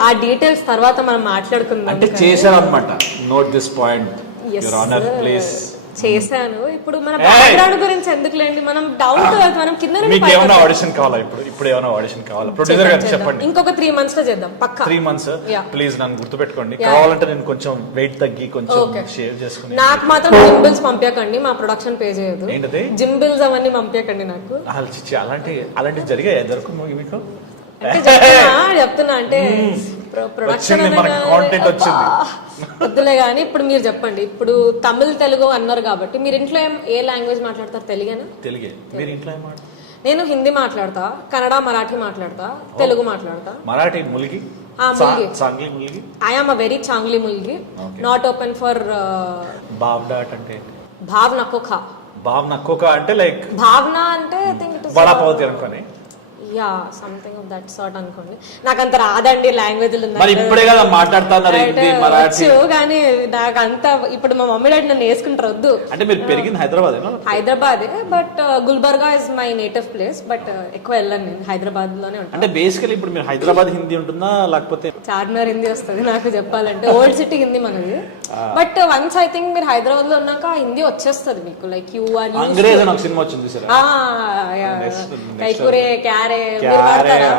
ఆ డీటెయిల్స్ తర్వాత మనం మాట్లాడుకుందాం. అంటే చేశారన్నమాట. Note this point your honour please. చేశాను. ఇప్పుడు మన బ్యాక్గ్రౌండ్ గురించి ఎందుకులేండి, మనం డౌన్ టు ఎర్త్, మనం కింద మీకు ఏమైనా ఆడిషన్ కావాలా? ఇప్పుడు ఏమైనా ఆడిషన్ కావాలా? ప్రొడ్యూసర్ గారు చెప్పండి. ఇంకొక 3 months లో చేద్దాం పక్కా. 3 months ప్లీజ్ నన్ను గుర్తుపెట్టుకోండి. కావాలంటే నేను కొంచెం వెయిట్ తగ్గి కొంచెం షేర్ చేసుకుని. నాకు మాత్రం జిమ్ బిల్స్ పంపించకండి, మా ప్రొడక్షన్ పే చేయదు. ఏంటది జిమ్ బిల్స్ అవన్నీ పంపించకండి నాకు. అలాంటి జరిగాయి దొరకు మీకు చెప్తున్నా అంటే ప్రొడక్షన్ వద్దులే కానీ ఇప్పుడు మీరు చెప్పండి, ఇప్పుడు తమిళ్ తెలుగు అన్నారు కాబట్టి మీరు ఇంట్లో ఏ లాంగ్వేజ్ మాట్లాడతారు? తెలుగేనా? తెలుగే. మీరు ఇంట్లో ఏం మాట్లాడతారు? నేను హిందీ మాట్లాడతా, కన్నడ మరాఠీ మాట్లాడతా, తెలుగు మాట్లాడతా. మరాఠీ ములిగి? చాంగ్లీ ములిగి. ఐ ఆమ్ అ వెరీ చాంగ్లీ ములిగి, నాట్ ఓపెన్ ఫర్. బావ్ డాట్ అంటే భావ్ నకోఖా. భావ్ నకోఖా అంటే లైక్ భావన అంటే I think it is vada pav తినకొని. Yeah something of that sort అనుకోండి. నాకు అంత రాదండి లాంగ్వేజ్లు. మరి ఇప్పుడే కదా మాట్లాడుతున్నారు హిందీ మరాఠీ. కానీ నాకు అంత ఇప్పుడు మా మమ్మీ డాడీ నన్ను వేసుకుంటారు వద్దు. అంటే మీరు పెరిగింది Hyderabad? Hyderabad, but Gulbarga is my native place, but ఎక్కువ వెళ్ళను నేను, హైదరాబాద్ లోనే ఉంటాను. అంటే బేసికలీ ఇప్పుడు మీరు హైదరాబాద్ హిందీ ఉంటుందా లేకపోతే? చార్మినార్ హిందీ వస్తుంది నాకు చెప్పాలంటే, ఓల్డ్ సిటీ హిందీ మనది. బట్ వన్స్ ఐ థింక్ మీరు హైదరాబాద్ లో ఉన్నాక హిందీ వచ్చేస్తుంది మీకు. లైక్ యూ ఆర్ అంగ్రేజ్ నాకు సినిమా వచ్చింది సార్. కైకూరే క్యారే మీరు వాడతారా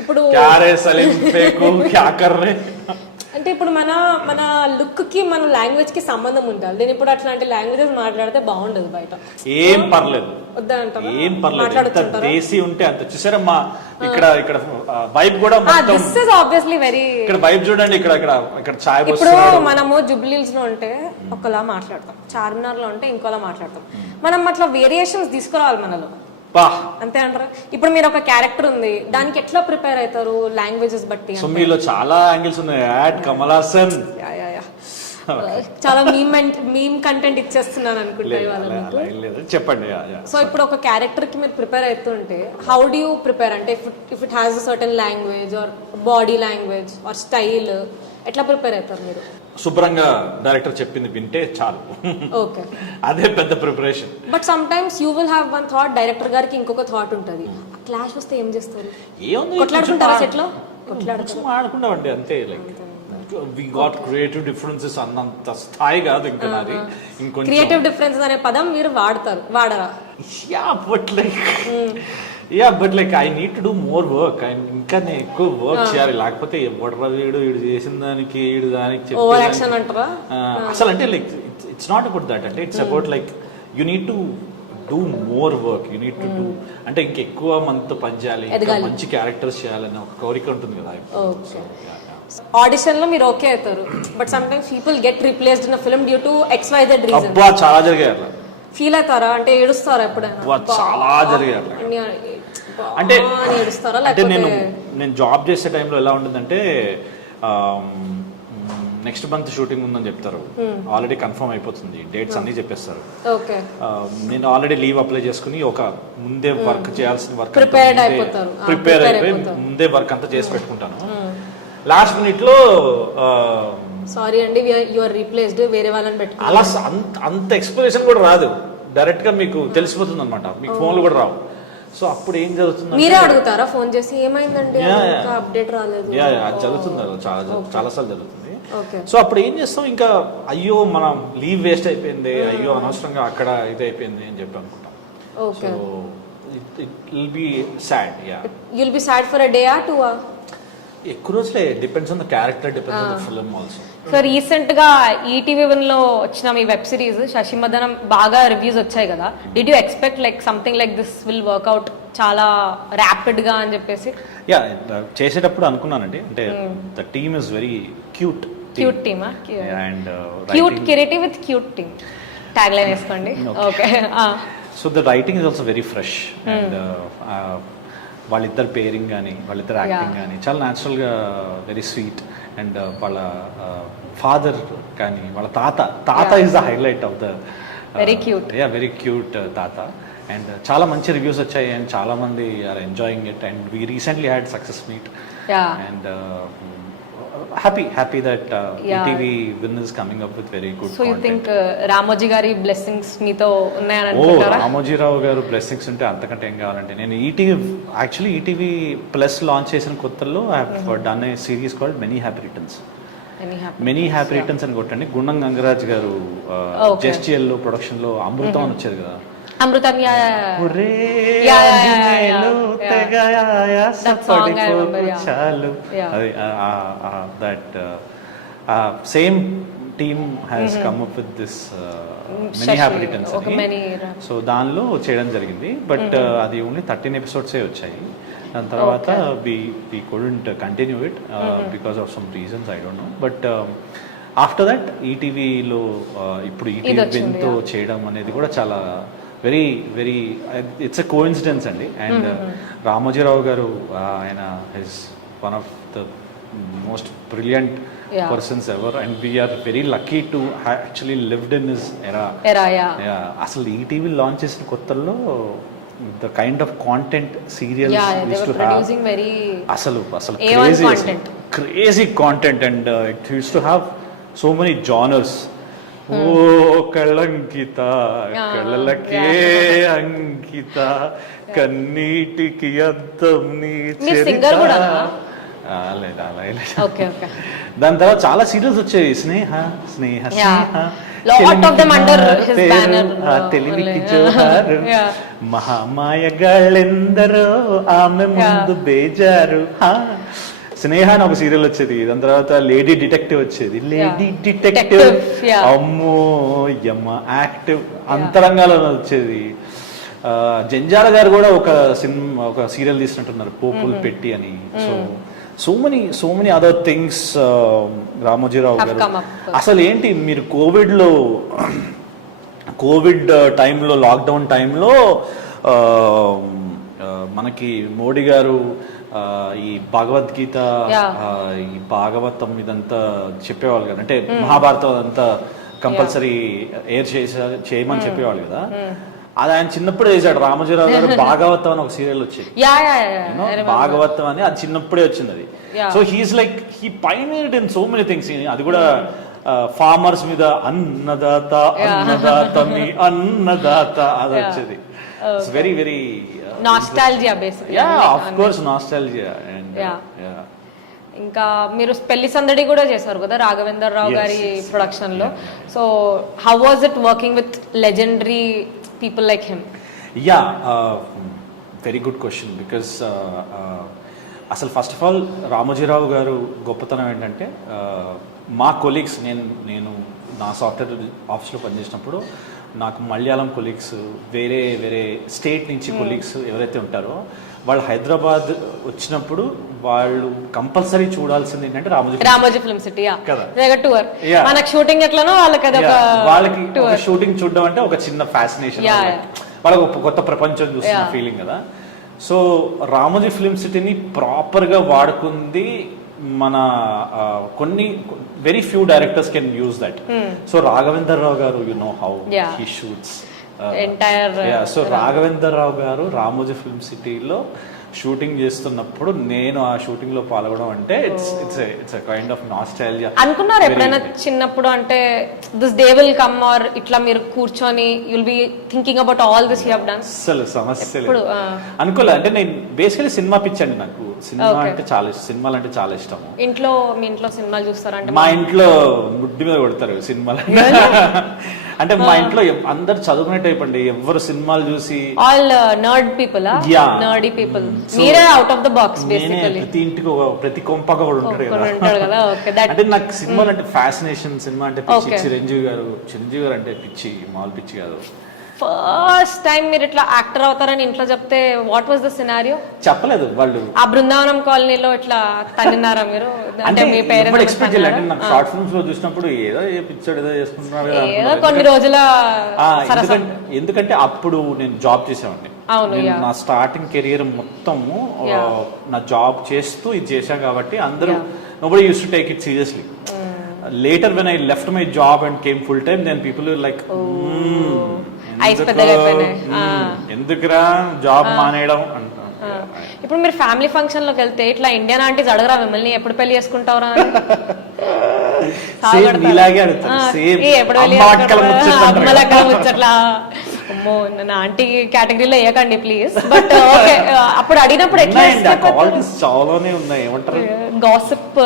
ఇప్పుడు? అంటే ఇప్పుడు మన లుక్ కి మన లాంగ్వేజ్ కి సంబంధం ఉండాలి. నేను ఇప్పుడు అట్లాంటి లాంగ్వేజెస్ మాట్లాడితే బాగుండదు బయట. ఏం పర్లేదు, వద్దా అంటారా? ఏం పర్లేదు, దేశీ ఉంటే అంత. చూసారా మా ఇక్కడ వైబ్ కూడా దిస్ ఇస్ ఆబ్వియస్లీ వెరీ. ఇక్కడ వైబ్ చూడండి, ఇక్కడ చాయ్. ఇప్పుడు మనము జుబ్లీహిల్స్ లో ఉంటే ఒకలా మాట్లాడతాం, చార్మినార్ లో ఉంటే ఇంకోలా మాట్లాడతాం. మనం అట్లా వేరియేషన్స్ తీసుకురావాలి మనలో, అంతే అంటారా? ఇప్పుడు మీరు ఒక క్యారెక్టర్ ఉంది, దానికి ఎట్లా ప్రిపేర్ అవుతారు లాంగ్వేజెస్ బట్టి? సో మీలో చాలా యాంగిల్స్ ఉన్నాయి. యాడ్ కమల్ హాసన్ చాలా మీమ్ కంటెంట్ ఇచ్చేస్తున్నాను అనుకుంటే చెప్పండి. సో ఇప్పుడు ఒక క్యారెక్టర్ కి మీరు ప్రిపేర్ అవుతుంటే హౌ డు యూ ప్రిపేర్? అంటే if it has a certain language or body language or style, ఎట్లా ప్రిపేర్ అవుతారు మీరు? శుభ్రంగా డైరెక్టర్ చెప్పింది వింటే చాలు. ఓకే, అదే పెద్ద preparation. But some times you will have one thought, director గారికి ఇంకొక థాట్ ఉంటది. క్లాష్ వస్తే ఏం చేస్తారు? కొట్లాడుకుంటారా సెట్ లో? ఆడుకుంటామండి అంతే. Like we got creative differences అన్నంత స్థాయి కాదు ఇంకా నాది. ఇంకొంచెం క్రియేటివ్ డిఫరెన్సెస్ అనే పదం మీరు వాడరా? But like I need to do more work. ఇంకా నేను ఎక్కువ వర్క్ చేయాలి, లేకపోతే ఎవడరా వీడు చేసిన దానికి వీడు దానికి అసలు. అంటే like it's not about that. అంటే it's about like you need to do more work. You need to do అంటే ఇంకెక్కువ మనతో పని చేయాలి, మంచి క్యారెక్టర్స్ చేయాలని ఒక కోరిక ఉంటుంది కదా. ఆడిషన్ లో మీరు ఓకే అవుతారు, but some times people get replaced in film due to XYZ reason. అబ్బా చాలా జరిగాయి అట్లా. ఫీల్ అవుతారా? అంటే ఏడుస్తారా ఎప్పుడైనా? చాలా జరిగాయి అట్లా. అంటే నేను జాబ్ చేసే టైంలో ఎలా ఉంటుందంటే, నెక్స్ట్ మంత్ షూటింగ్ ఉందని చెప్తారు, ఆల్రెడీ కన్ఫర్మ్ అయిపోతుంది, డేట్స్ అన్ని చెప్పేస్తారు. నేను ఆల్రెడీ లీవ్ అప్లై చేసుకుని ఒక ముందే వర్క్ చేయాల్సిన వర్క్ ప్రిపేర్ అయిపోయి ముందే వర్క్ అంతా చేసి పెట్టుకుంటాను. లాస్ట్ మినిట్ లో సారీ అండి యు ఆర్ రీప్లేస్డ్, వేరే వాళ్ళని పెట్టుకుని అలా అంత ఎక్స్ప్లెనేషన్ కూడా రాదు, డైరెక్ట్ గా మీకు తెలిసిపోతుంది అనమాట. మీకు ఫోన్లు కూడా రావు. సో అప్పుడు ఏం జరుగుతుంది? మీరే అడుగుతారా ఫోన్ చేసి ఏమైందండి అప్డేట్ రాలేదు? అది జరుగుతుంది, చాలా సార్లు జరుగుతుంది. సో అప్పుడు ఏం చేస్తాం, ఇంకా అయ్యో మన లీవ్ వేస్ట్ అయిపోయింది, అయ్యో అనవసరంగా అక్కడ ఇది అయిపోయింది అని చెప్పి అనుకుంటాం. So it will be sad. You'll be sad for a day or 2 ఎక్కువ రోజులే. Depends on the character, depends on the film also. So recent గా ఈటీవీ1 లో వచ్చిన మీ వెబ్ సిరీస్ శశిమదనం బాగా రివ్యూస్ వచ్చాయి కదా. Did you expect like something like this will work out చాలా rapid గా అని చెప్పేసి? చేసేటప్పుడు అనుకున్నానండి. అంటే the team is very cute team and cute creative with cute team tag line వేసుకోండి. Okay, so the writing is also very fresh. And వాళ్ళిద్దరు pairing కానీ వాళ్ళిద్దరు యాక్టింగ్ కానీ చాలా న్యాచురల్గా వెరీ స్వీట్. అండ్ వాళ్ళ ఫాదర్ కానీ వాళ్ళ తాత is the highlight of the very cute తాత. అండ్ చాలా మంచి రివ్యూస్ వచ్చాయి అండ్ చాలా మంది are enjoying it. And we recently had success meet and happy that ETV win is coming up with very good so content. You think Ramoji గారి blessings మీతో ఉన్నాయని అనుకుంటారా? రామోజీ రావు గారు బ్లెస్సింగ్స్ ఉంటే అంతకంటే ఏం కావాలంటే. నేను ఈటీవీ ప్లస్ లాంచ్ చేసిన కొత్తల్లో I have done a series called many happy returns. అని కొట్టండి. గుండం గంగరాజ్ గారు జెస్టిఎల్ లో ప్రొడక్షన్ లో అమృతం అని వచ్చేది కదా. అమృతం that same team has come up with this many happy returns అని. సో దానిలో చేయడం జరిగింది. బట్ అది ఓన్లీ 13 ఎపిసోడ్సే వచ్చాయి. దాని తర్వాత we couldn't continue it because of some reasons, I don't know. But after that ఈటీవీలో ఇప్పుడు ఈటీవీ బెన్తో చేయడం అనేది కూడా చాలా very very it's a coincidence అండి. అండ్ రామోజీరావు గారు ఆయన his one of the most brilliant persons ever, and we're very lucky to actually lived in his era. అసలు ఈటీవీ లాంచ్ చేసిన కొత్తల్లో the kind of content serials అసలు crazy content, and it use to have so many genres. ఓ కళంకిత కళలకే అంకిత కన్నీటికి అద్దం నీ చరిత. దాని తర్వాత చాలా సీరియల్స్ వచ్చాయి, స్నేహ స్నేహ తెలివికి జోహారు, మహామాయగాళ్ళెందరో ఆమె ముందు బేజారు. స్నేహ అని ఒక సీరియల్ వచ్చేది, దాని తర్వాత లేడీ డిటెక్టివ్ వచ్చేది. లేడీ డిటెక్టివ్ అమ్మో యమ్మ యాక్టివ్ అంతరంగాలో వచ్చేది. జంజాల గారు కూడా ఒక సీరియల్ తీసినట్టున్నారు, పోపులు పెట్టి అని. So many other things. Ramoji Rao గారు అసలు ఏంటి, మీరు కోవిడ్ టైంలో, లాక్డౌన్ టైంలో మనకి మోడీ గారు ఈ భగవద్గీత, ఈ భాగవతం ఇదంతా చెప్పేవాళ్ళు కదా, అంటే మహాభారతం అంతా కంపల్సరీ చేయమని చెప్పేవాళ్ళు కదా. అది ఆయన చిన్నప్పుడే చేశాడు రామోజీరావు గారు. భాగవతం అని ఒక సీరియల్ వచ్చేది, భాగవతం అని, అది చిన్నప్పుడే వచ్చింది అది. So he's like he pioneered in so many things. అది కూడా ఫార్మర్స్ మీద అన్నదాత అన్నదాతమి అన్నదాత అది వచ్చేది. It's very very nostalgia basically. Of course nostalgia. And ఇంకా మీరు పెళ్లి సందడి కూడా చేశారు కదా రాఘవేంద్ర రావు గారి ప్రొడక్షన్ లో. So how was it working with legendary people like him? Very good question. Because అసలు ఫస్ట్ ఆఫ్ ఆల్ రామోజీరావు గారు గొప్పతనం ఏంటంటే, మా కొలీగ్స్, నేను నా సాఫ్ట్వేర్ ఆఫీస్లో పనిచేసినప్పుడు నాకు మలయాళం కొలీగ్స్, వేరే స్టేట్ నుంచి కొలీగ్స్ ఎవరైతే ఉంటారో వాళ్ళు హైదరాబాద్ వచ్చినప్పుడు వాళ్ళు కంపల్సరీ చూడాల్సింది ఏంటంటే రామోజీ ఫిల్మ్ సిటీ టూర్. మనకి షూటింగ్ ఎట్లనో వాళ్ళకి షూటింగ్ చూడడం అంటే ఒక చిన్న ఫ్యాసినేషన్, వాళ్ళకి ఒక కొత్త ప్రపంచం చూస్తున్న ఫీలింగ్ కదా. సో రామోజీ ఫిల్మ్ సిటీని ప్రాపర్గా వాడుకుంది మన కొన్ని very few directors can use that. So Raghavendra Rao గారు, you know how he shoots entire. So Raghavendra Rao గారు రామోజీ ఫిల్మ్ సిటీలో షూటింగ్ చేస్తున్నప్పుడు నేను ఆ షూటింగ్ లో పాల్గొనడం అంటే ఇట్స్ కైండ్ ఆఫ్ నాస్టాల్జియా. అనుకున్నారు ఎప్పుడైనా చిన్నప్పుడు, అంటే this day will come or ఇట్లా మీరు కూర్చొని you'll be thinking about all this you have done? అసలు సమస్య లేదు, అనుకోలే. అంటే నేను బేసికలీ సినిమా పిచ్చండి, నాకు సినిమా అంటే చాలా ఇష్టం, సినిమాలు అంటే చాలా ఇష్టం. మీ ఇంట్లో సినిమాలు చూస్తారంటే? మా ఇంట్లో ముడ్డి మీద కొడతారు సినిమాలు అంటే. మా ఇంట్లో అందరు చదువుకునే టైప్ అండి, ఎవరు సినిమాలు చూసి ఆల్ నర్డ్ పీపుల్, నర్డీ పీపుల్. మీరే out of the box basically. ప్రతి ఇంటికి ప్రతి కొంపగా కూడా ఉంటాడు కదా. అంటే నాకు సినిమాలు అంటే ఫ్యాసినేషన్, సినిమా అంటే పిచ్చి. చిరంజీవి గారు అంటే పిచ్చి, మామూలు పిచ్చి కాదు. ఫస్ట్ టైం మీరు ఇట్లా యాక్టర్ అవుతారని ఇంట్లో చెప్తే వాట్ వాజ్ ద సినారియో? చెప్పలేదు వాళ్ళు. ఆ బృందావనం కాలనీలో ఇట్లా తన్నినారా మీరు? అంటే మీ పేరెంట్స్ ఎక్స్పెక్ట్ చేయలేదు. అంటే నాకు షార్ట్ ఫిల్మ్స్ లో చూసినప్పుడు ఏదో పిచ్చాడు, ఏదో చేసుకుంటున్నారు ఏదో కొన్ని రోజుల. ఎందుకంటే అప్పుడు నేను జాబ్ చేసేవాడిని. నా స్టార్టింగ్ కెరియర్ మొత్తము నా జాబ్ చేస్తూ ఇది చేశాను కాబట్టి అందరూ nobody used to take it seriously. Later when I left my job and came full time, then people were like, ఎందుకురా జాబ్ మానేయడం అంటారు. ఇప్పుడు మీరు ఫ్యామిలీ ఫంక్షన్ లోకి వెళ్తే ఇట్లా ఇండియన్ ఆంటీస్ అడగరా మిమ్మల్ని ఎప్పుడు పెళ్లి చేసుకుంటావురా అని? ముచ్చట్లా అమ్మో నా ఆంటీ కేటగిరీలో వేయకండి ప్లీజ్. బట్ ఓకే, అప్పుడు అడిగినప్పుడు ఎట్లా? చాలానే ఉన్నాయి, ఏమంటారు, గాసిప్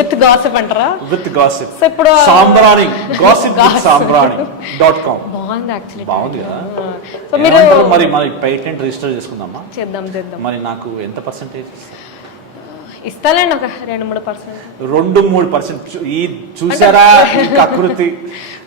విత్ గాసిప్ అంటారా? With gossip. సో ఇప్పుడు సాంబ్రాణి, గాసిప్ విత్ సాంబ్రాణి.com బాగుంది యాక్చువల్లీ. బాగుంది కదా. సో మీరు మరి పేటెంట్ రిజిస్టర్ చేసుకుందామా? చేద్దాం. మరి నాకు ఎంత పర్సెంటేజ్ ఇస్తానండి? ఒక 2-3%. 2-3%. ఈ చూసారా కకృతి,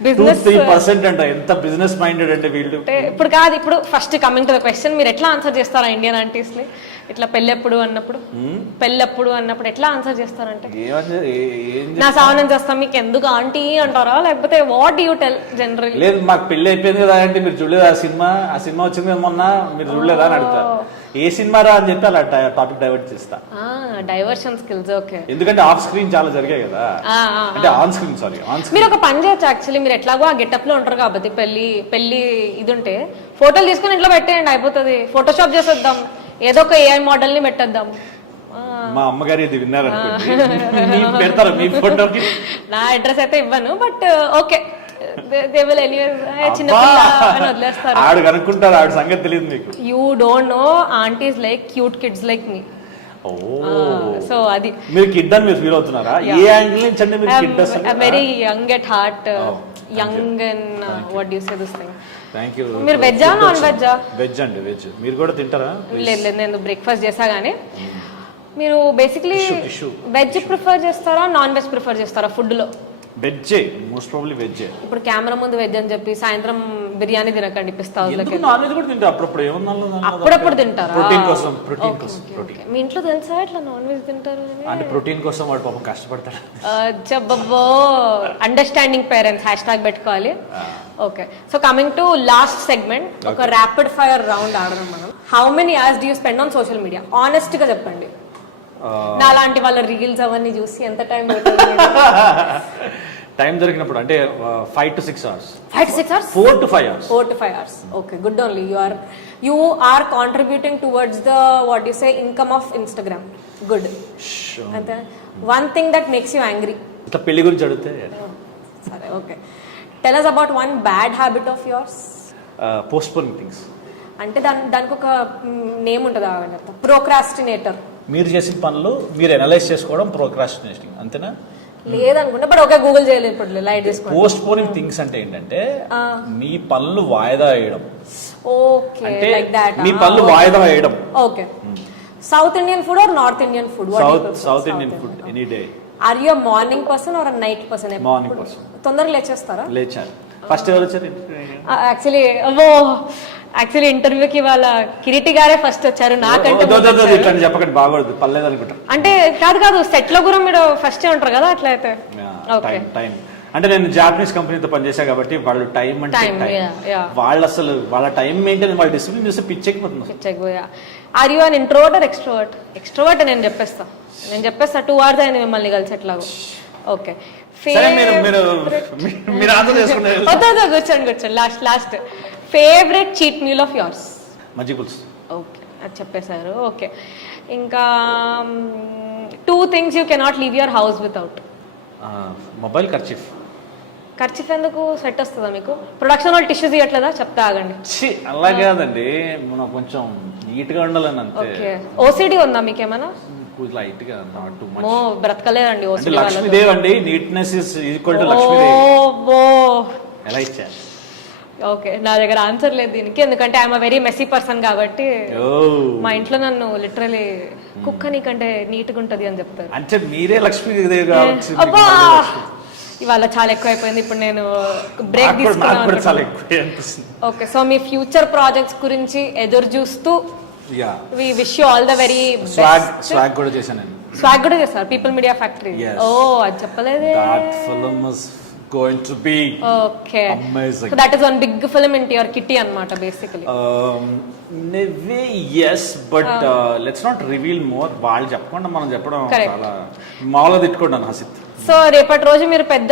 2-3% అంట. ఎంత బిజినెస్ మైండెడ్ అంటే వీళ్ళు. ఇప్పుడు కాదు, ఇప్పుడు first coming to the question, మీరు ఎట్లా ఆన్సర్ చేస్తారా ఇండియన్ ఆంటీస్ ని? ఇట్లా పెళ్ళెప్పుడు అన్నప్పుడు ఎట్లా ఆన్సర్ చేస్తారంటే ఏం నా సావనం చేస్తాం మీకు ఎందుకు ఆంటీ అంటారా లేకపోతే వాట్ యూ టెల్ జనరల్? లేదు, మాకు పెళ్లి అయిపోయింది కదా అంటే మీరు చూడలేదు ఆ సినిమా వచ్చింది కదా మొన్న, మీరు చూడలేదా అని అడుగుతారు. ఏ సినిమా రా అని చెప్పి అలా టాపిక్ డైవర్ట్ చేస్తా. Diversion skills. ఓకే, ఎందుకంటే ఆఫ్ స్క్రీన్ చాలా జరిగాయి కదా, అంటే ఆన్ స్క్రీన్ మీరు ఒక పని చేయొచ్చు యాక్చువల్లీ. మీరు ఎట్లాగో ఆ గెటప్ లో ఉంటారు కాబట్టి పెళ్లి ఇది ఉంటే ఫోటోలు తీసుకుని ఇంట్లో పెట్టేయండి, అయిపోతుంది. ఫోటోషాప్ చేసేద్దాం, ఏదో ఒక ఏఐ మోడల్ ని పెట్టేద్దాం. మా అమ్మగారు ఇది విన్నారనుకోండి, పెడతారా మీ ఫోటోకి? నా అడ్రస్ అయితే ఇవ్వను, but okay they will anyways చిన్నపిల్ల అని వదిలేస్తారు. ఆడు కనుక్కుంటారు, ఆవిడ సంగతి తెలియదు మీకు. You don't know aunties like cute kids like me. So అది మీరు కిడ్ అని మీరు ఫీల్ అవుతున్నారా? ఏ యాంగిల్ నుంచి అంటే మీరు కిడ్ అసలు? Very young at heart, young and what you say this thing. Thank you. మీరు వెజ్జా నాన్ వెజ్జా? వెజ్ అండి, వెజ్. మీరు కూడా తింటారా? లేదు, నేను బ్రేక్ఫాస్ట్ చేసా గానీ. మీరు బేసిక్లీ వెజ్ ప్రిఫర్ చేస్తారా నాన్ వెజ్ ప్రిఫర్ చేస్తారా ఫుడ్ లో? వెజ్జే, మోస్ట్ ప్రాబబ్లీ వెజ్జే. ఇప్పుడు కెమెరా ముందు వెజ్ అని చెప్పి సాయంత్రం బిర్యానీ తినకండి పిస్తా. నాన్ వెజ్ కూడా తింటా అప్పుడప్పుడు. ఏమన్నా అప్పుడప్పుడు తింటారా? ప్రోటీన్ కోసం. మీ ఇంట్లో తెలుసా ఇట్లా నాన్ వెజ్ తింటారు అంటే ప్రోటీన్ కోసం వాడు పాపం కష్టపడతాడు. చెప్పబ్బో, అండర్స్టాండింగ్ పేరెంట్స్ హ్యాష్ పెట్టుకోవాలి. Okay, so coming to last segment, ఒక ర్యాపిడ్ ఫైర్ రౌండ్ ఆడదాం మనం. How many hours do you spend on social media? Honest గా చెప్పండి. నా లాంటి వాళ్ళ రీల్స్ అవన్నీ చూసి ఎంత టైం టైం దొరికినప్పుడు అంటే 5 to 6 hours. 5 to 6 hours? 4 to 5 hours. 4 to 5 hours. Okay, good only. You are contributing towards the what you say income of Instagram. Good. And one thing that makes you angry. ఇట్లా పెళ్లి గురించి అడిగితే సరే, okay. Tell us about one bad habit of yours. Postponing things. అంటే దానికి ఒక name ఉంటుందా? ప్రోక్రాస్టినేటర్. మీరు చేసిన పనులు మీరు అనలైజ్ చేసుకోవడం ప్రోక్రాస్టినేటింగ్, అంతేనా? లేదనుకుంటా, బట్ ఓకే, గూగుల్ చేయలేదు ఇప్పుడు, లైట్ చేసుకోండి. పోస్ట్ పోనింగ్ థింగ్స్ అంటే ఏంటంటే మీ పనులు వాయిదా వేయడం. Okay, like that. మీ పనులు వాయిదా వేయడం. Okay. South Indian food or north Indian food? South Indian food any day. Are you morning person or night person? Morning person. తొందరగా లేచేస్తారా? లేచారు. ఫస్ట్ ఎవరు వచ్చారు? యాక్చువల్లీ ఇంటర్వ్యూకి వాళ్ళ కిరీటి గారే ఫస్ట్ వచ్చారు, నాకంటే చెప్పకండి, బాగోదు, పర్లేదు అనుకుంటా. అంటే కాదు సెట్ లో కూడా మీరు ఫస్ట్ ఉంటారు కదా, అట్లయితే. టైం అంటే నేను జాపనీస్ కంపెనీతో పనిచేసా కాబట్టి వాళ్ళు టైం అంటే వాళ్ళు అసలు వాళ్ళ టైం మెయింటైన్, వాళ్ళ డిసిప్లిన్ చూస్తే పిచ్చెక్కిపోతుంది. Are you an introvert or extrovert? Extrovert నేను చెప్పేస్తా 2 hours అయింది మిమ్మల్ని కలిసి ఎట్లాగో. ఓకే, కూర్చోండి. Last favourite cheat meal of yours? మజ్జిగ పులుసు. ఓకే, అది చెప్పేశారు. ఓకే, ఇంకా 2 things you cannot leave your house without? Mobile, kerchief. Kerchief ఎందుకు? సెట్ వస్తుందా మీకు? ప్రొడక్షన్ వాళ్ళు టిష్యూస్ ఇవ్వట్లేదా? చెప్తా ఆగండి. అలా కాదండి, మనం కొంచెం నీట్ గా ఉండాలని అంతే. ఓకే, ఓసిడి ఉందా మీకేమన్నా? లైట్ గా, నాట్ టూ మచ్. బ్రతకలేదండి ఓసిడి. లక్ష్మీదేవి అండి, neatness is equal to Lakshmidevi. ఎలా ఇచ్చారు? ఓకే, నా దగ్గర ఆన్సర్ లేదు దీనికి, ఎందుకంటే ఐఎమ్ వెరీ మెస్సీ పర్సన్ కాబట్టి. మా ఇంట్లో నన్ను లిటరలీ కుక్క నీకంటే నీట్ గా ఉంటది అని చెప్తారు. అంటే మీరే లక్ష్మీదేవి కావచ్చు. అబ్బా, ఇవాళ చాలా ఎక్కువ అయిపోయింది. ఇప్పుడు నేను బ్రేక్ తీసుకున్నాను. ఓకే, సో మీ ఫ్యూచర్ ప్రాజెక్ట్స్ గురించి ఎదురు చూస్తూ we wish you all the very best. Swag కూడా చేశాను. స్వాగ్ కూడా చేస్తారు పీపుల్ మీడియా ఫ్యాక్టరీ. ఓ, అది చెప్పలేదే. Going to be amazing. So that is one big film into your kitty anamata basically. Yes, but let's not reveal more. వాళ్ళు చెప్పకుండా మనం చెప్పడం చాలా మామూలుగా తిట్టుకుంటాను హసిత్. సో రేపటి రోజు మీరు పెద్ద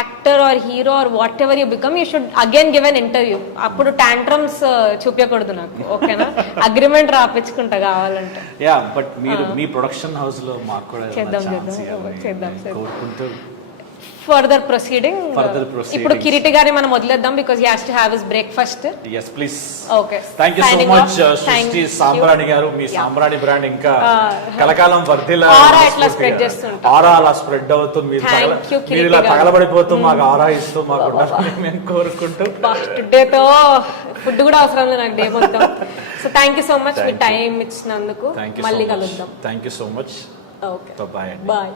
actor are hero or what ever you become, you should again give an interview. అప్పుడు టాంట్రమ్స్ చూపించకూడదు నాకు, ఓకేనా? అగ్రిమెంట్ రాపించుకుంటా కావాలంటే. యా, బట్ మీరు మీ ప్రొడక్షన్ హౌస్ లో మాకు కూడా చేద్దాం కోరుకుంటూ ఫర్దర్ ప్రొసీడింగ్. ఇప్పుడు కిరీటి గారిని మనం వదిలేద్దాం because he has to have his breakfast. yes please. Okay, thank you so much సృష్టి సాంబ్రాణి గారు. మీ సాంబ్రాణి బ్రాండ్ ఇంకా కలకాలం వర్ధిల్లా. ఆరా ఎట్లా స్ప్రెడ్ చేస్తుంటా? ఆరా అలా స్ప్రెడ్ అవుతుంది. మీరు ఇలా తగలబడిపోతూ మాకు ఆరా ఇస్తూ మాకు ఉండాలని మేము కోరుకుంటూ. టుడేతో ఫుడ్ కూడా అవసరం లేదు నాకు డే మొత్తం. సో థాంక్యూ సో మచ్ మీ టైం ఇచ్చినందుకు. మళ్ళీ కలుద్దాం. Thank you so much. Okay, bye. Bye.